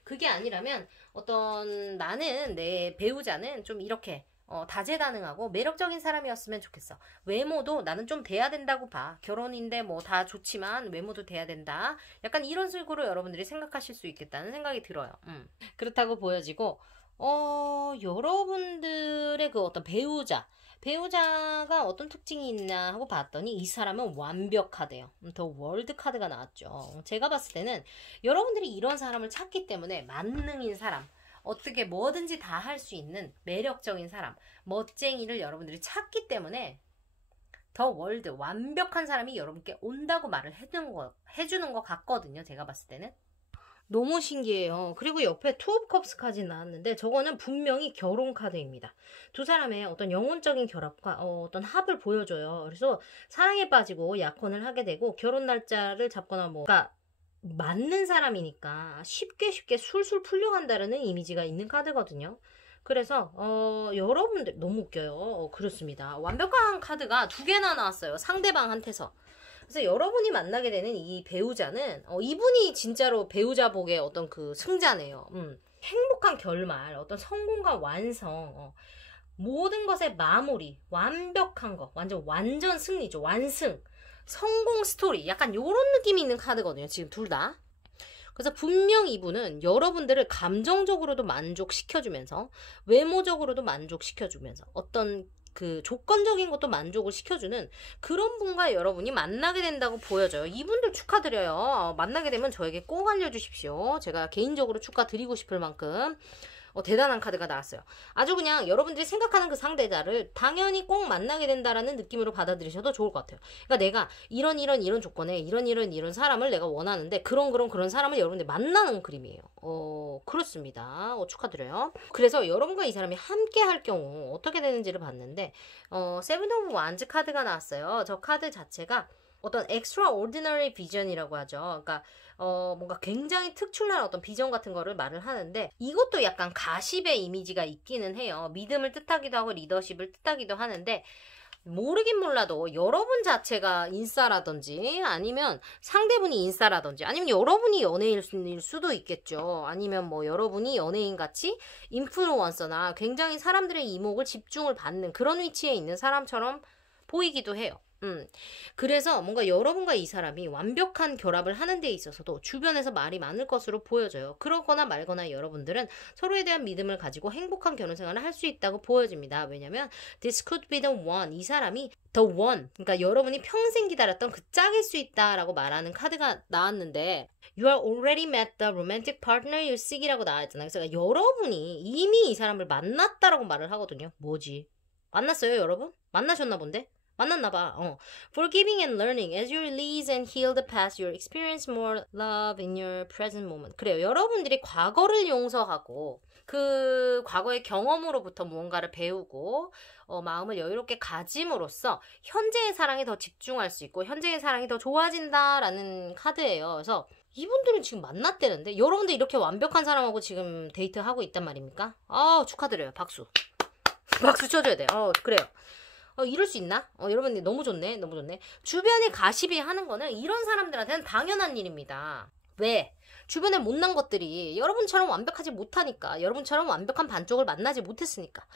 그게 아니라면 어떤 나는 내 배우자는 좀 이렇게 다재다능하고 매력적인 사람이었으면 좋겠어. 외모도 나는 좀 돼야 된다고 봐. 결혼인데 뭐 다 좋지만 외모도 돼야 된다. 약간 이런 식으로 여러분들이 생각하실 수 있겠다는 생각이 들어요. 그렇다고 보여지고 여러분들의 그 어떤 배우자가 어떤 특징이 있나 하고 봤더니 이 사람은 완벽하대요. 더 월드 카드가 나왔죠. 제가 봤을 때는 여러분들이 이런 사람을 찾기 때문에 만능인 사람, 어떻게 뭐든지 다 할 수 있는 매력적인 사람, 멋쟁이를 여러분들이 찾기 때문에 더 월드, 완벽한 사람이 여러분께 온다고 말을 해주는 것 같거든요. 제가 봤을 때는. 너무 신기해요. 그리고 옆에 투 오브 컵스까지 나왔는데 저거는 분명히 결혼 카드입니다. 두 사람의 어떤 영혼적인 결합과 어떤 합을 보여줘요. 그래서 사랑에 빠지고 약혼을 하게 되고 결혼 날짜를 잡거나 그러니까 맞는 사람이니까 쉽게 술술 풀려간다는 이미지가 있는 카드거든요. 그래서 여러분들 너무 웃겨요. 그렇습니다. 완벽한 카드가 2개나 나왔어요. 상대방한테서. 그래서 여러분이 만나게 되는 이 배우자는 이분이 진짜로 배우자복의 어떤 그 승자네요. 행복한 결말, 어떤 성공과 완성, 모든 것의 마무리, 완벽한 거, 완전 승리죠. 완승, 성공 스토리, 약간 요런 느낌이 있는 카드거든요. 지금 둘 다. 그래서 분명 이분은 여러분들을 감정적으로도 만족시켜주면서 외모적으로도 만족시켜주면서 어떤 그 조건적인 것도 만족을 시켜주는 그런 분과 여러분이 만나게 된다고 보여져요. 이분들 축하드려요. 만나게 되면 저에게 꼭 알려주십시오. 제가 개인적으로 축하드리고 싶을 만큼 대단한 카드가 나왔어요. 아주 그냥 여러분들이 생각하는 그 상대자를 당연히 꼭 만나게 된다라는 느낌으로 받아들이셔도 좋을 것 같아요. 그러니까 내가 이런 조건에 이런 사람을 내가 원하는데 그런 사람을 여러분들이 만나는 그림이에요. 그렇습니다. 축하드려요. 그래서 여러분과 이 사람이 함께 할 경우 어떻게 되는지를 봤는데 세븐 오브 완즈 카드가 나왔어요. 저 카드 자체가 어떤 extraordinary vision이라고 하죠. 그러니까 뭔가 굉장히 특출난 어떤 비전 같은 거를 말을 하는데, 이것도 약간 가십의 이미지가 있기는 해요. 믿음을 뜻하기도 하고 리더십을 뜻하기도 하는데, 모르긴 몰라도 여러분 자체가 인싸라든지 아니면 상대분이 인싸라든지 아니면 여러분이 연예인일 수도 있겠죠. 아니면 뭐 여러분이 연예인같이 인플루언서나 굉장히 사람들의 이목을 집중을 받는 그런 위치에 있는 사람처럼 보이기도 해요. 그래서 뭔가 여러분과 이 사람이 완벽한 결합을 하는 데 있어서도 주변에서 말이 많을 것으로 보여져요. 그러거나 말거나 여러분들은 서로에 대한 믿음을 가지고 행복한 결혼 생활을 할 수 있다고 보여집니다. 왜냐면 this could be the one. 이 사람이 the one. 그러니까 여러분이 평생 기다렸던 그 짝일 수 있다라고 말하는 카드가 나왔는데 You are already met the romantic partner you seek이라고 나와있잖아요. 그래서 여러분이 이미 이 사람을 만났다라고 말을 하거든요. 뭐지? 만났어요, 여러분? 만나셨나 본데? 만났나봐. Forgiving and learning. As you release and heal the past, you experience more love in your present moment. 그래요. 여러분들이 과거를 용서하고 그 과거의 경험으로부터 무언가를 배우고 마음을 여유롭게 가짐으로써 현재의 사랑에 더 집중할 수 있고 현재의 사랑이 더 좋아진다라는 카드예요. 그래서 이분들은 지금 만났대는데 여러분들 이렇게 완벽한 사람하고 지금 데이트하고 있단 말입니까? 축하드려요. 박수. 박수 쳐줘야 돼요. 그래요. 이럴 수 있나? 여러분 너무 좋네. 너무 좋네. 주변에 가시비 하는 거는 이런 사람들한테는 당연한 일입니다. 왜? 주변에 못난 것들이 여러분처럼 완벽하지 못하니까 여러분처럼 완벽한 반쪽을 만나지 못했으니까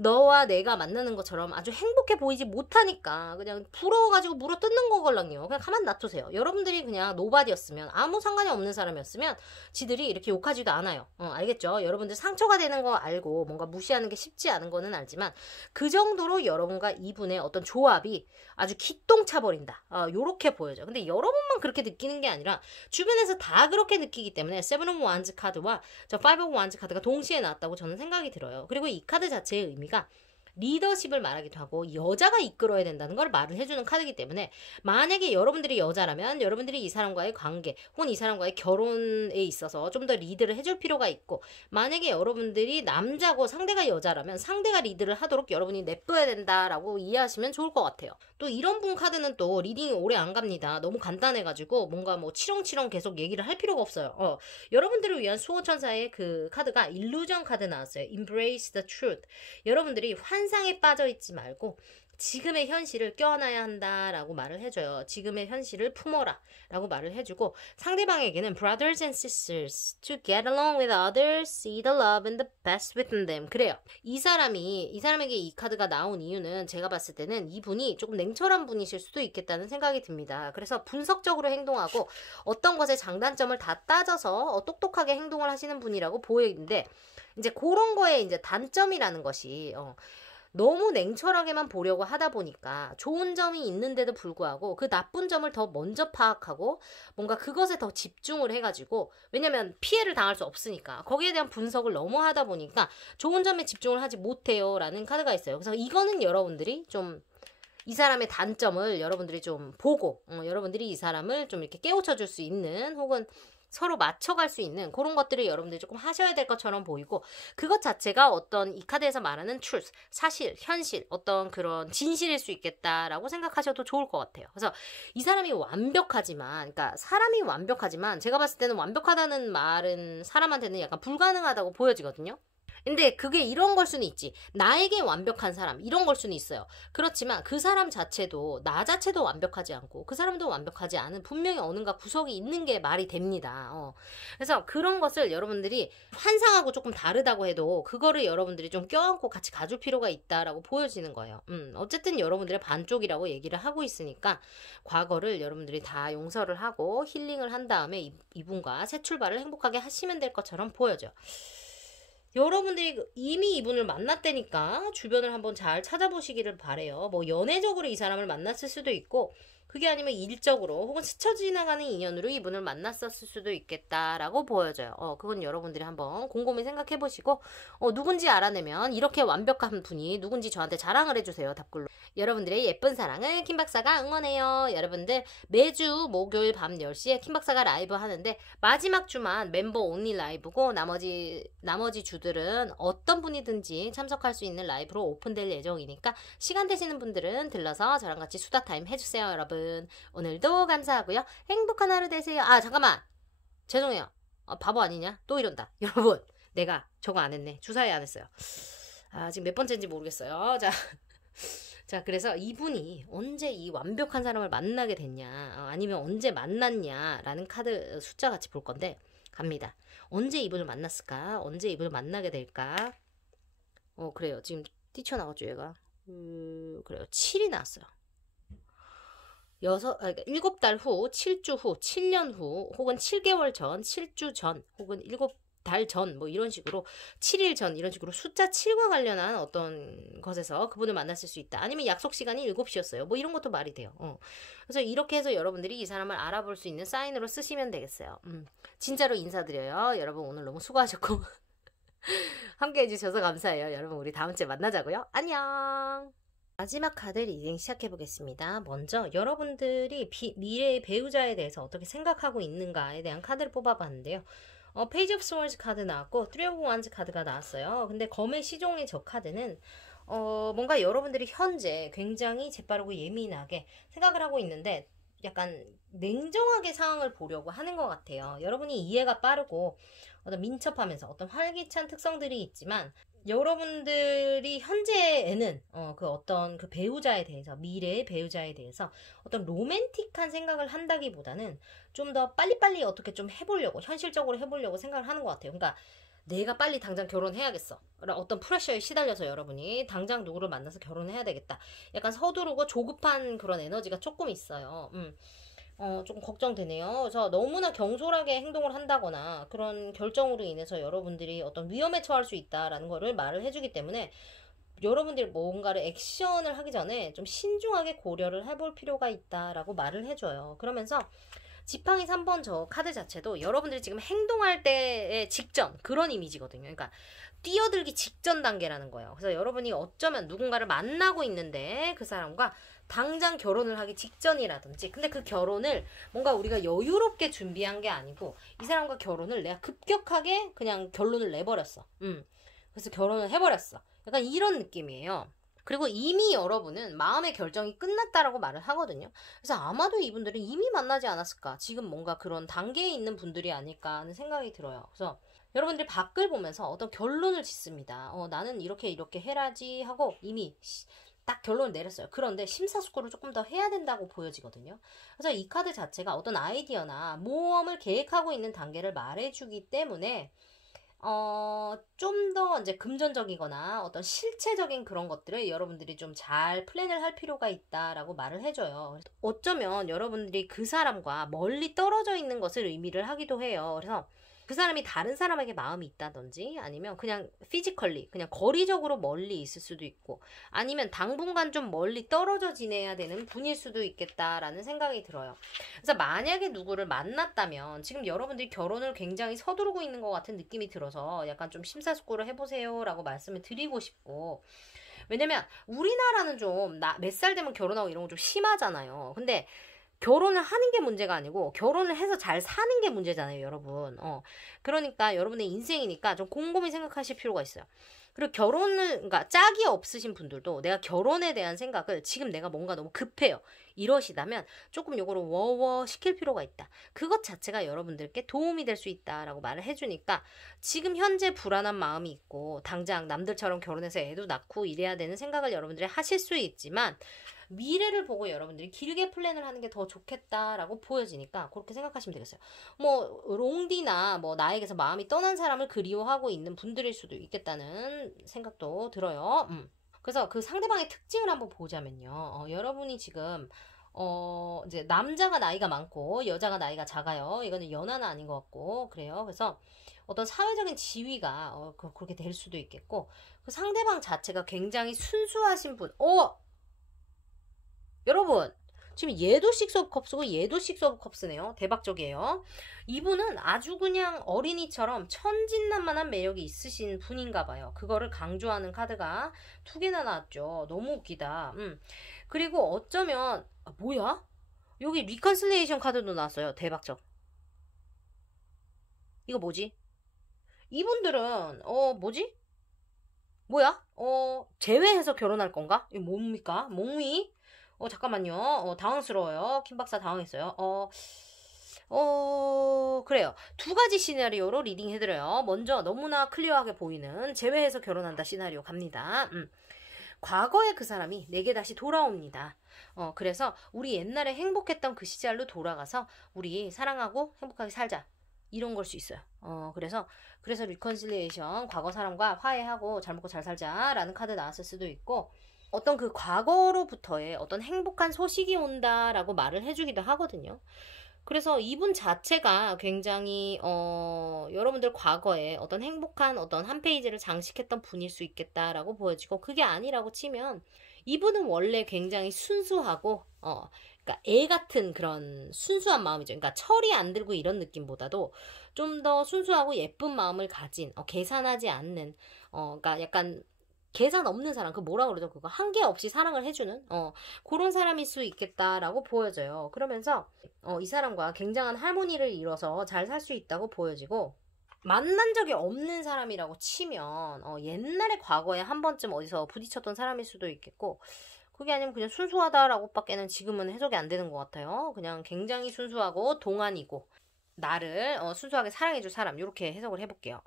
너와 내가 만나는 것처럼 아주 행복해 보이지 못하니까 그냥 부러워가지고 물어 뜯는 거걸랑요. 그냥 가만 놔두세요. 여러분들이 그냥 노바디였으면 아무 상관이 없는 사람이었으면 지들이 이렇게 욕하지도 않아요. 알겠죠? 여러분들 상처가 되는 거 알고 뭔가 무시하는 게 쉽지 않은 거는 알지만 그 정도로 여러분과 이분의 어떤 조합이 아주 기똥차 버린다. 요렇게 보여져. 근데 여러분만 그렇게 느끼는 게 아니라 주변에서 다 그렇게 느끼기 때문에 세븐 오브 완즈 카드와 저 파이브 오브 완즈 카드가 동시에 나왔다고 저는 생각이 들어요. 그리고 이 카드 자체의 의미가 리더십을 말하기도 하고 여자가 이끌어야 된다는 걸 말을 해주는 카드이기 때문에 만약에 여러분들이 여자라면 여러분들이 이 사람과의 관계 혹은 이 사람과의 결혼에 있어서 좀 더 리드를 해줄 필요가 있고 만약에 여러분들이 남자고 상대가 여자라면 상대가 리드를 하도록 여러분이 냅둬야 된다라고 이해하시면 좋을 것 같아요. 또 이런 분 카드는 또 리딩이 오래 안 갑니다. 너무 간단해가지고 뭔가 뭐 치렁치렁 계속 얘기를 할 필요가 없어요. 여러분들을 위한 수호천사의 그 카드가 일루전 카드 나왔어요. Embrace the truth. 여러분들이 환상에 빠져있지 말고 지금의 현실을 껴안아야 한다라고 말을 해줘요. 지금의 현실을 품어라 라고 말을 해주고 상대방에게는 brothers and sisters to get along with others, see the love and the best within them. 그래요. 이 사람에게 이 카드가 나온 이유는 제가 봤을 때는 이분이 조금 냉철한 분이실 수도 있겠다는 생각이 듭니다. 그래서 분석적으로 행동하고 어떤 것의 장단점을 다 따져서 똑똑하게 행동을 하시는 분이라고 보이는데 이제 그런 거에 이제 단점이라는 것이 너무 냉철하게만 보려고 하다 보니까 좋은 점이 있는데도 불구하고 그 나쁜 점을 더 먼저 파악하고 뭔가 그것에 더 집중을 해가지고 왜냐면 피해를 당할 수 없으니까 거기에 대한 분석을 너무 하다 보니까 좋은 점에 집중을 하지 못해요 라는 카드가 있어요. 그래서 이거는 여러분들이 좀 이 사람의 단점을 여러분들이 좀 보고 여러분들이 이 사람을 좀 이렇게 깨우쳐 줄 수 있는 혹은 서로 맞춰갈 수 있는 그런 것들을 여러분들이 조금 하셔야 될 것처럼 보이고 그것 자체가 어떤 이 카드에서 말하는 truth, 사실, 현실, 어떤 그런 진실일 수 있겠다라고 생각하셔도 좋을 것 같아요. 그래서 이 사람이 완벽하지만 그러니까 사람이 완벽하지만 제가 봤을 때는 완벽하다는 말은 사람한테는 약간 불가능하다고 보여지거든요. 근데 그게 이런 걸 수는 있지. 나에게 완벽한 사람 이런 걸 수는 있어요. 그렇지만 그 사람 자체도 나 자체도 완벽하지 않고 그 사람도 완벽하지 않은 분명히 어딘가 구석이 있는 게 말이 됩니다. 그래서 그런 것을 여러분들이 환상하고 조금 다르다고 해도 그거를 여러분들이 좀 껴안고 같이 가줄 필요가 있다라고 보여지는 거예요. 어쨌든 여러분들의 반쪽이라고 얘기를 하고 있으니까 과거를 여러분들이 다 용서를 하고 힐링을 한 다음에 이분과 새 출발을 행복하게 하시면 될 것처럼 보여져요. 여러분들이 이미 이분을 만났다니까 주변을 한번 잘 찾아보시기를 바래요. 뭐 연애적으로 이 사람을 만났을 수도 있고 그게 아니면 일적으로 혹은 스쳐 지나가는 인연으로 이분을 만났었을 수도 있겠다라고 보여져요. 그건 여러분들이 한번 곰곰이 생각해 보시고 누군지 알아내면 이렇게 완벽한 분이 누군지 저한테 자랑을 해주세요. 답글로. 여러분들의 예쁜 사랑을 킴박사가 응원해요. 여러분들 매주 목요일 밤 10시에 킴박사가 라이브 하는데 마지막 주만 멤버 온리 라이브고 나머지 주들은 어떤 분이든지 참석할 수 있는 라이브로 오픈될 예정이니까 시간 되시는 분들은 들러서 저랑 같이 수다 타임 해주세요. 여러분 오늘도 감사하고요. 행복한 하루 되세요. 잠깐만 죄송해요. 바보 아니냐? 또 이런다. 여러분 내가 저거 안 했네. 주사위 안 했어요. 지금 몇 번째인지 모르겠어요. 자, 그래서 이분이 언제 이 완벽한 사람을 만나게 됐냐, 아니면 언제 만났냐라는 카드 숫자 같이 볼 건데, 갑니다. 언제 이분을 만났을까? 언제 이분을 만나게 될까? 그래요. 지금 뛰쳐나갔죠, 얘가. 그래요. 7이 나왔어요. 그러니까 7달 후, 7주 후, 7년 후, 혹은 7개월 전, 7주 전, 혹은 7달 전, 뭐 이런 식으로 7일 전 이런 식으로 숫자 7과 관련한 어떤 것에서 그분을 만났을 수 있다. 아니면 약속 시간이 7시였어요. 뭐 이런 것도 말이 돼요. 그래서 이렇게 해서 여러분들이 이 사람을 알아볼 수 있는 사인으로 쓰시면 되겠어요. 진짜로 인사드려요. 여러분 오늘 너무 수고하셨고 함께 해주셔서 감사해요. 여러분 우리 다음 주에 만나자고요. 안녕. 마지막 카드 리딩 시작해보겠습니다. 먼저 여러분들이 미래의 배우자에 대해서 어떻게 생각하고 있는가에 대한 카드를 뽑아봤는데요. 페이지 오브 스월즈 카드 나왔고 트리 오브 완즈 카드가 나왔어요. 근데 검의 시종의 저 카드는 뭔가 여러분들이 현재 굉장히 재빠르고 예민하게 생각을 하고 있는데 약간 냉정하게 상황을 보려고 하는 것 같아요. 여러분이 이해가 빠르고 어떤 민첩하면서 어떤 활기찬 특성들이 있지만 여러분들이 현재에는 그 어떤 그 배우자에 대해서 미래의 배우자에 대해서 어떤 로맨틱한 생각을 한다기보다는 좀 더 빨리빨리 어떻게 좀 해보려고 현실적으로 해보려고 생각을 하는 것 같아요. 그러니까 내가 빨리 당장 결혼해야겠어. 어떤 프레셔에 시달려서 여러분이 당장 누구를 만나서 결혼해야 되겠다. 약간 서두르고 조급한 그런 에너지가 조금 있어요. 조금 걱정되네요. 그래서 너무나 경솔하게 행동을 한다거나 그런 결정으로 인해서 여러분들이 어떤 위험에 처할 수 있다라는 거를 말을 해주기 때문에 여러분들이 뭔가를 액션을 하기 전에 좀 신중하게 고려를 해볼 필요가 있다라고 말을 해줘요. 그러면서 지팡이 3번 저 카드 자체도 여러분들이 지금 행동할 때의 직전 그런 이미지거든요. 그러니까 뛰어들기 직전 단계라는 거예요. 그래서 여러분이 어쩌면 누군가를 만나고 있는데 그 사람과 당장 결혼을 하기 직전이라든지 근데 그 결혼을 뭔가 우리가 여유롭게 준비한 게 아니고 이 사람과 결혼을 내가 급격하게 그냥 결론을 내버렸어. 그래서 결혼을 해버렸어. 약간 이런 느낌이에요. 그리고 이미 여러분은 마음의 결정이 끝났다라고 말을 하거든요. 그래서 아마도 이분들은 이미 만나지 않았을까. 지금 뭔가 그런 단계에 있는 분들이 아닐까 하는 생각이 들어요. 그래서 여러분들이 밖을 보면서 어떤 결론을 짓습니다. 나는 이렇게 해라지 하고 이미 딱 결론을 내렸어요. 그런데 심사숙고를 조금 더 해야 된다고 보여지거든요. 그래서 이 카드 자체가 어떤 아이디어나 모험을 계획하고 있는 단계를 말해주기 때문에 좀 더 이제 금전적이거나 어떤 실체적인 그런 것들을 여러분들이 좀 잘 플랜을 할 필요가 있다라고 말을 해줘요. 어쩌면 여러분들이 그 사람과 멀리 떨어져 있는 것을 의미를 하기도 해요. 그래서 그 사람이 다른 사람에게 마음이 있다든지 아니면 그냥 피지컬리 그냥 거리적으로 멀리 있을 수도 있고 아니면 당분간 좀 멀리 떨어져 지내야 되는 분일 수도 있겠다라는 생각이 들어요. 그래서 만약에 누구를 만났다면 지금 여러분들이 결혼을 굉장히 서두르고 있는 것 같은 느낌이 들어서 약간 좀 심사숙고를 해보세요 라고 말씀을 드리고 싶고 왜냐면 우리나라는 좀 몇 살 되면 결혼하고 이런 거 좀 심하잖아요. 근데 결혼을 하는 게 문제가 아니고 결혼을 해서 잘 사는 게 문제잖아요, 여러분. 그러니까 여러분의 인생이니까 좀 곰곰이 생각하실 필요가 있어요. 그리고 그러니까 짝이 없으신 분들도 내가 결혼에 대한 생각을 지금 내가 뭔가 너무 급해요. 이러시다면 조금 요거를 워워 시킬 필요가 있다. 그것 자체가 여러분들께 도움이 될 수 있다라고 말을 해주니까 지금 현재 불안한 마음이 있고 당장 남들처럼 결혼해서 애도 낳고 이래야 되는 생각을 여러분들이 하실 수 있지만 미래를 보고 여러분들이 길게 플랜을 하는 게 더 좋겠다라고 보여지니까 그렇게 생각하시면 되겠어요. 뭐 롱디나 뭐 나에게서 마음이 떠난 사람을 그리워하고 있는 분들일 수도 있겠다는 생각도 들어요. 그래서 그 상대방의 특징을 한번 보자면요. 여러분이 지금 이제 남자가 나이가 많고 여자가 나이가 작아요. 이거는 연하는 아닌 것 같고 그래요. 그래서 어떤 사회적인 지위가 그렇게 될 수도 있겠고 그 상대방 자체가 굉장히 순수하신 분. 여러분 지금 얘도 식스 오브 컵스고 얘도 식스 오브 컵스네요. 대박적이에요. 이분은 아주 그냥 어린이처럼 천진난만한 매력이 있으신 분인가 봐요. 그거를 강조하는 카드가 2개나 나왔죠. 너무 웃기다. 그리고 어쩌면 뭐야? 여기 리컨실레이션 카드도 나왔어요. 대박적. 이거 뭐지? 이분들은 뭐지? 뭐야? 제외해서 결혼할 건가? 이거 뭡니까? 몽미? 잠깐만요. 당황스러워요. 킴 박사 당황했어요. 그래요. 2가지 시나리오로 리딩 해드려요. 먼저 너무나 클리어하게 보이는 제외해서 결혼한다 시나리오 갑니다. 과거에 그 사람이 내게 다시 돌아옵니다. 그래서 우리 옛날에 행복했던 그 시절로 돌아가서 우리 사랑하고 행복하게 살자. 이런 걸 수 있어요. 그래서 리컨실리에이션 과거 사람과 화해하고 잘 먹고 잘 살자라는 카드 나왔을 수도 있고 어떤 그 과거로부터의 어떤 행복한 소식이 온다라고 말을 해주기도 하거든요. 그래서 이분 자체가 굉장히 여러분들 과거에 어떤 행복한 어떤 한 페이지를 장식했던 분일 수 있겠다라고 보여지고, 그게 아니라고 치면 이분은 원래 굉장히 순수하고 그러니까 애 같은 그런 순수한 마음이죠. 그러니까 철이 안 들고 이런 느낌보다도 좀 더 순수하고 예쁜 마음을 가진, 계산하지 않는, 그러니까 약간 계산 없는 사람, 그 뭐라 그러죠? 그거 한계 없이 사랑을 해주는 그런 사람일 수 있겠다라고 보여져요. 그러면서 이 사람과 굉장한 하모니를 이뤄서 잘 살 수 있다고 보여지고, 만난 적이 없는 사람이라고 치면 옛날에 과거에 한 번쯤 어디서 부딪혔던 사람일 수도 있겠고, 그게 아니면 그냥 순수하다라고 밖에는 지금은 해석이 안 되는 것 같아요. 그냥 굉장히 순수하고 동안이고 나를 순수하게 사랑해줄 사람, 이렇게 해석을 해볼게요.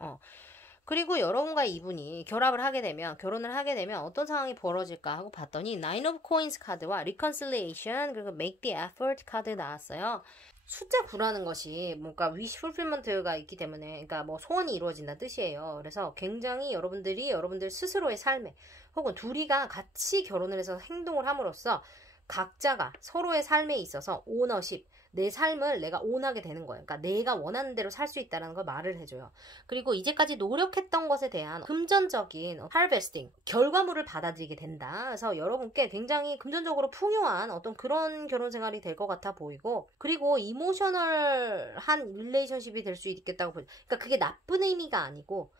그리고 여러분과 이분이 결혼을 하게 되면 어떤 상황이 벌어질까 하고 봤더니 Nine of Coins 카드와 Reconciliation, 그리고 Make the Effort 카드 나왔어요. 숫자 9라는 것이 뭔가 wish fulfillment가 있기 때문에, 그러니까 뭐 소원이 이루어진다는 뜻이에요. 그래서 굉장히 여러분들 스스로의 삶에, 혹은 둘이가 같이 결혼을 해서 행동을 함으로써 각자가 서로의 삶에 있어서 오너십, 내 삶을 내가 오너하게 되는 거예요. 그러니까 내가 원하는 대로 살 수 있다는 걸 말을 해줘요. 그리고 이제까지 노력했던 것에 대한 금전적인 harvesting, 결과물을 받아들이게 된다. 그래서 여러분께 굉장히 금전적으로 풍요한 어떤 그런 결혼 생활이 될 것 같아 보이고, 그리고 이모셔널한 릴레이션십이 될 수 있겠다고 보여요. 그러니까 그게 나쁜 의미가 아니고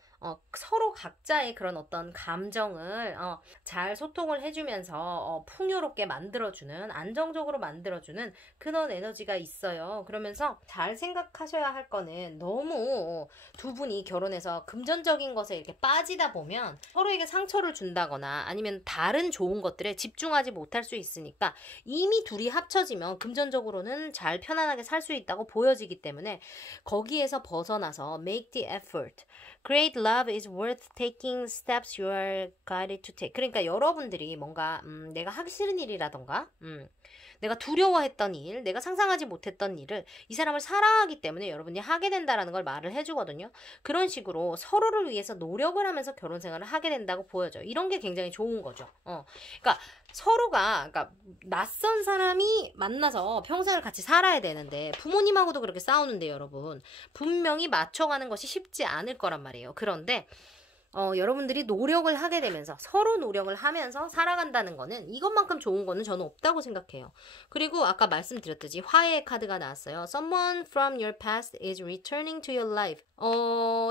서로 각자의 그런 어떤 감정을 잘 소통을 해주면서 풍요롭게 만들어주는, 안정적으로 만들어주는 그런 에너지가 있어요. 그러면서 잘 생각하셔야 할 거는, 너무 두 분이 결혼해서 금전적인 것에 이렇게 빠지다 보면 서로에게 상처를 준다거나 아니면 다른 좋은 것들에 집중하지 못할 수 있으니까, 이미 둘이 합쳐지면 금전적으로는 잘 편안하게 살 수 있다고 보여지기 때문에 거기에서 벗어나서 make the effort. Great love is worth taking steps you are guided to take. 그러니까 여러분들이 뭔가 내가 하기 싫은 일이라던가 내가 두려워했던 일, 내가 상상하지 못했던 일을 이 사람을 사랑하기 때문에 여러분이 하게 된다라는 걸 말을 해주거든요. 그런 식으로 서로를 위해서 노력을 하면서 결혼 생활을 하게 된다고 보여져요. 이런 게 굉장히 좋은 거죠. 그러니까 서로가, 그러니까 낯선 사람이 만나서 평생을 같이 살아야 되는데, 부모님하고도 그렇게 싸우는데 여러분 분명히 맞춰가는 것이 쉽지 않을 거란 말이에요. 그런데 여러분들이 노력을 하게 되면서, 서로 노력을 하면서 살아간다는 거는, 이것만큼 좋은 거는 저는 없다고 생각해요. 그리고 아까 말씀드렸듯이 화해의 카드가 나왔어요. Someone from your past is returning to your life.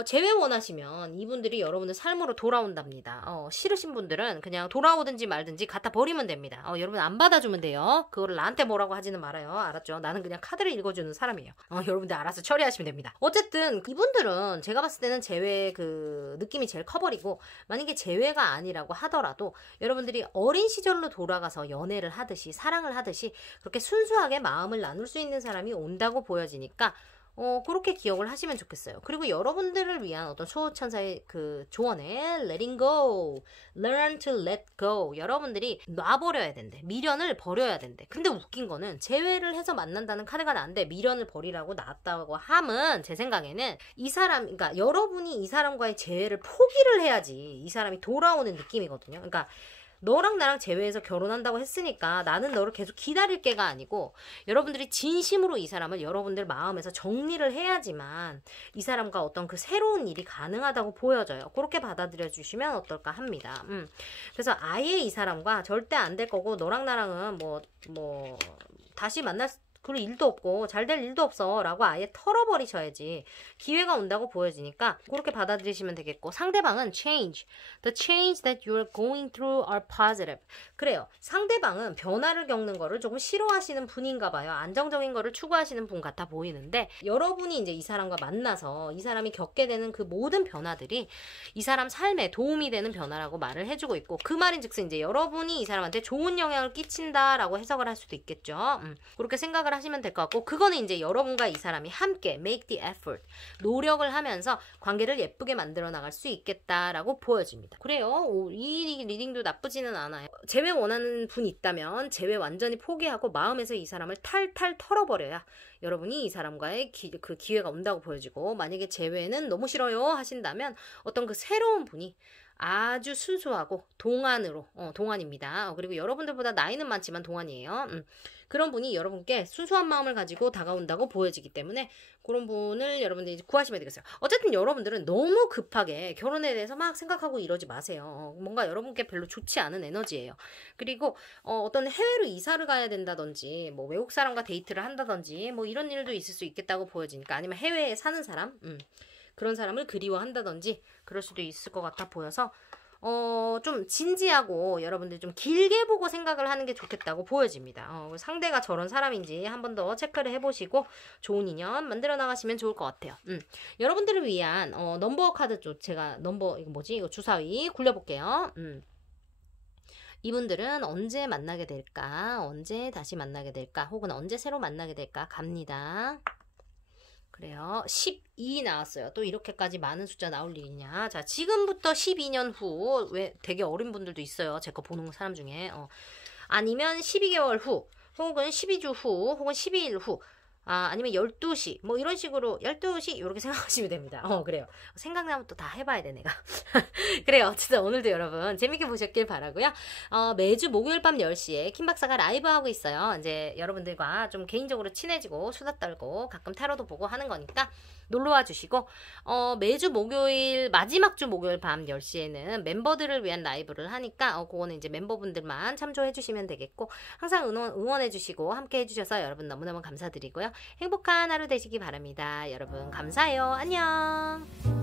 재회 원하시면 이분들이 여러분들 삶으로 돌아온답니다. 싫으신 분들은 그냥 돌아오든지 말든지 갖다 버리면 됩니다. 여러분 안 받아주면 돼요. 그거를 나한테 뭐라고 하지는 말아요. 알았죠? 나는 그냥 카드를 읽어주는 사람이에요. 여러분들 알아서 처리하시면 됩니다. 어쨌든 이분들은 제가 봤을 때는 재회 그 느낌이 제일 커버리고, 만약에 재회가 아니라고 하더라도 여러분들이 어린 시절로 돌아가서 연애를 하듯이, 사랑을 하듯이 그렇게 순수하게 마음을 나눌 수 있는 사람이 온다고 보여지니까 그렇게 기억을 하시면 좋겠어요. 그리고 여러분들을 위한 어떤 수호천사의 그 조언에 letting go, learn to let go. 여러분들이 놔버려야 된대. 미련을 버려야 된대. 근데 웃긴 거는 재회를 해서 만난다는 카드가 나는데 미련을 버리라고 나왔다고 함은, 제 생각에는 이 사람, 그러니까 여러분이 이 사람과의 재회를 포기를 해야지 이 사람이 돌아오는 느낌이거든요. 그러니까 너랑 나랑 재회해서 결혼한다고 했으니까 나는 너를 계속 기다릴 게가 아니고, 여러분들이 진심으로 이 사람을 여러분들 마음에서 정리를 해야지만 이 사람과 어떤 그 새로운 일이 가능하다고 보여져요. 그렇게 받아들여 주시면 어떨까 합니다. 그래서 아예 이 사람과 절대 안 될 거고, 너랑 나랑은 뭐 다시 만날 그럴 일도 없고 잘 될 일도 없어 라고 아예 털어버리셔야지 기회가 온다고 보여지니까 그렇게 받아들이시면 되겠고, 상대방은 change. The change that you are going through are positive. 그래요. 상대방은 변화를 겪는 거를 조금 싫어하시는 분인가 봐요. 안정적인 거를 추구하시는 분 같아 보이는데, 여러분이 이제 이 사람과 만나서 이 사람이 겪게 되는 그 모든 변화들이 이 사람 삶에 도움이 되는 변화라고 말을 해주고 있고, 그 말인즉슨 이제 여러분이 이 사람한테 좋은 영향을 끼친다라고 해석을 할 수도 있겠죠. 그렇게 생각을 하시면 될 것 같고, 그거는 이제 여러분과 이 사람이 함께 make the effort, 노력을 하면서 관계를 예쁘게 만들어 나갈 수 있겠다라고 보여집니다. 그래요. 이 리딩도 나쁘지는 않아요. 재회 원하는 분이 있다면 재회 완전히 포기하고 마음에서 이 사람을 탈탈 털어버려야 여러분이 이 사람과의 그 기회가 온다고 보여지고, 만약에 재회는 너무 싫어요 하신다면 어떤 그 새로운 분이 아주 순수하고 동안으로 동안입니다. 그리고 여러분들보다 나이는 많지만 동안이에요. 그런 분이 여러분께 순수한 마음을 가지고 다가온다고 보여지기 때문에 그런 분을 여러분들이 구하시면 되겠어요. 어쨌든 여러분들은 너무 급하게 결혼에 대해서 막 생각하고 이러지 마세요. 뭔가 여러분께 별로 좋지 않은 에너지예요. 그리고 어떤 해외로 이사를 가야 된다든지 뭐 외국 사람과 데이트를 한다든지 뭐 이런 일도 있을 수 있겠다고 보여지니까, 아니면 해외에 사는 사람 그런 사람을 그리워한다든지 그럴 수도 있을 것 같아 보여서 좀 진지하고 여러분들 좀 길게 보고 생각을 하는 게 좋겠다고 보여집니다. 상대가 저런 사람인지 한 번 더 체크를 해보시고 좋은 인연 만들어 나가시면 좋을 것 같아요. 여러분들을 위한 넘버 카드 쪽 제가 이거 주사위 굴려볼게요. 이분들은 언제 만나게 될까? 언제 다시 만나게 될까? 혹은 언제 새로 만나게 될까? 갑니다. 그래요. 12 나왔어요. 또 이렇게까지 많은 숫자 나올 일이냐. 자, 지금부터 12년 후, 왜 되게 어린 분들도 있어요. 제 거 보는 사람 중에. 아니면 12개월 후, 혹은 12주 후, 혹은 12일 후, 아니면 12시, 뭐 이런 식으로 12시 이렇게 생각하시면 됩니다. 그래요. 생각나면 또 다 해봐야 돼, 내가. 그래요. 어쨌든 오늘도 여러분 재밌게 보셨길 바라고요. 매주 목요일 밤 10시에 킴 박사가 라이브 하고 있어요. 이제 여러분들과 좀 개인적으로 친해지고 수다 떨고 가끔 타로도 보고 하는 거니까 놀러와 주시고, 매주 목요일, 마지막 주 목요일 밤 10시에는 멤버들을 위한 라이브를 하니까 그거는 이제 멤버분들만 참조해 주시면 되겠고, 항상 응원해 주시고 함께 해주셔서 여러분 너무너무 감사드리고요. 행복한 하루 되시기 바랍니다. 여러분 감사해요. 안녕.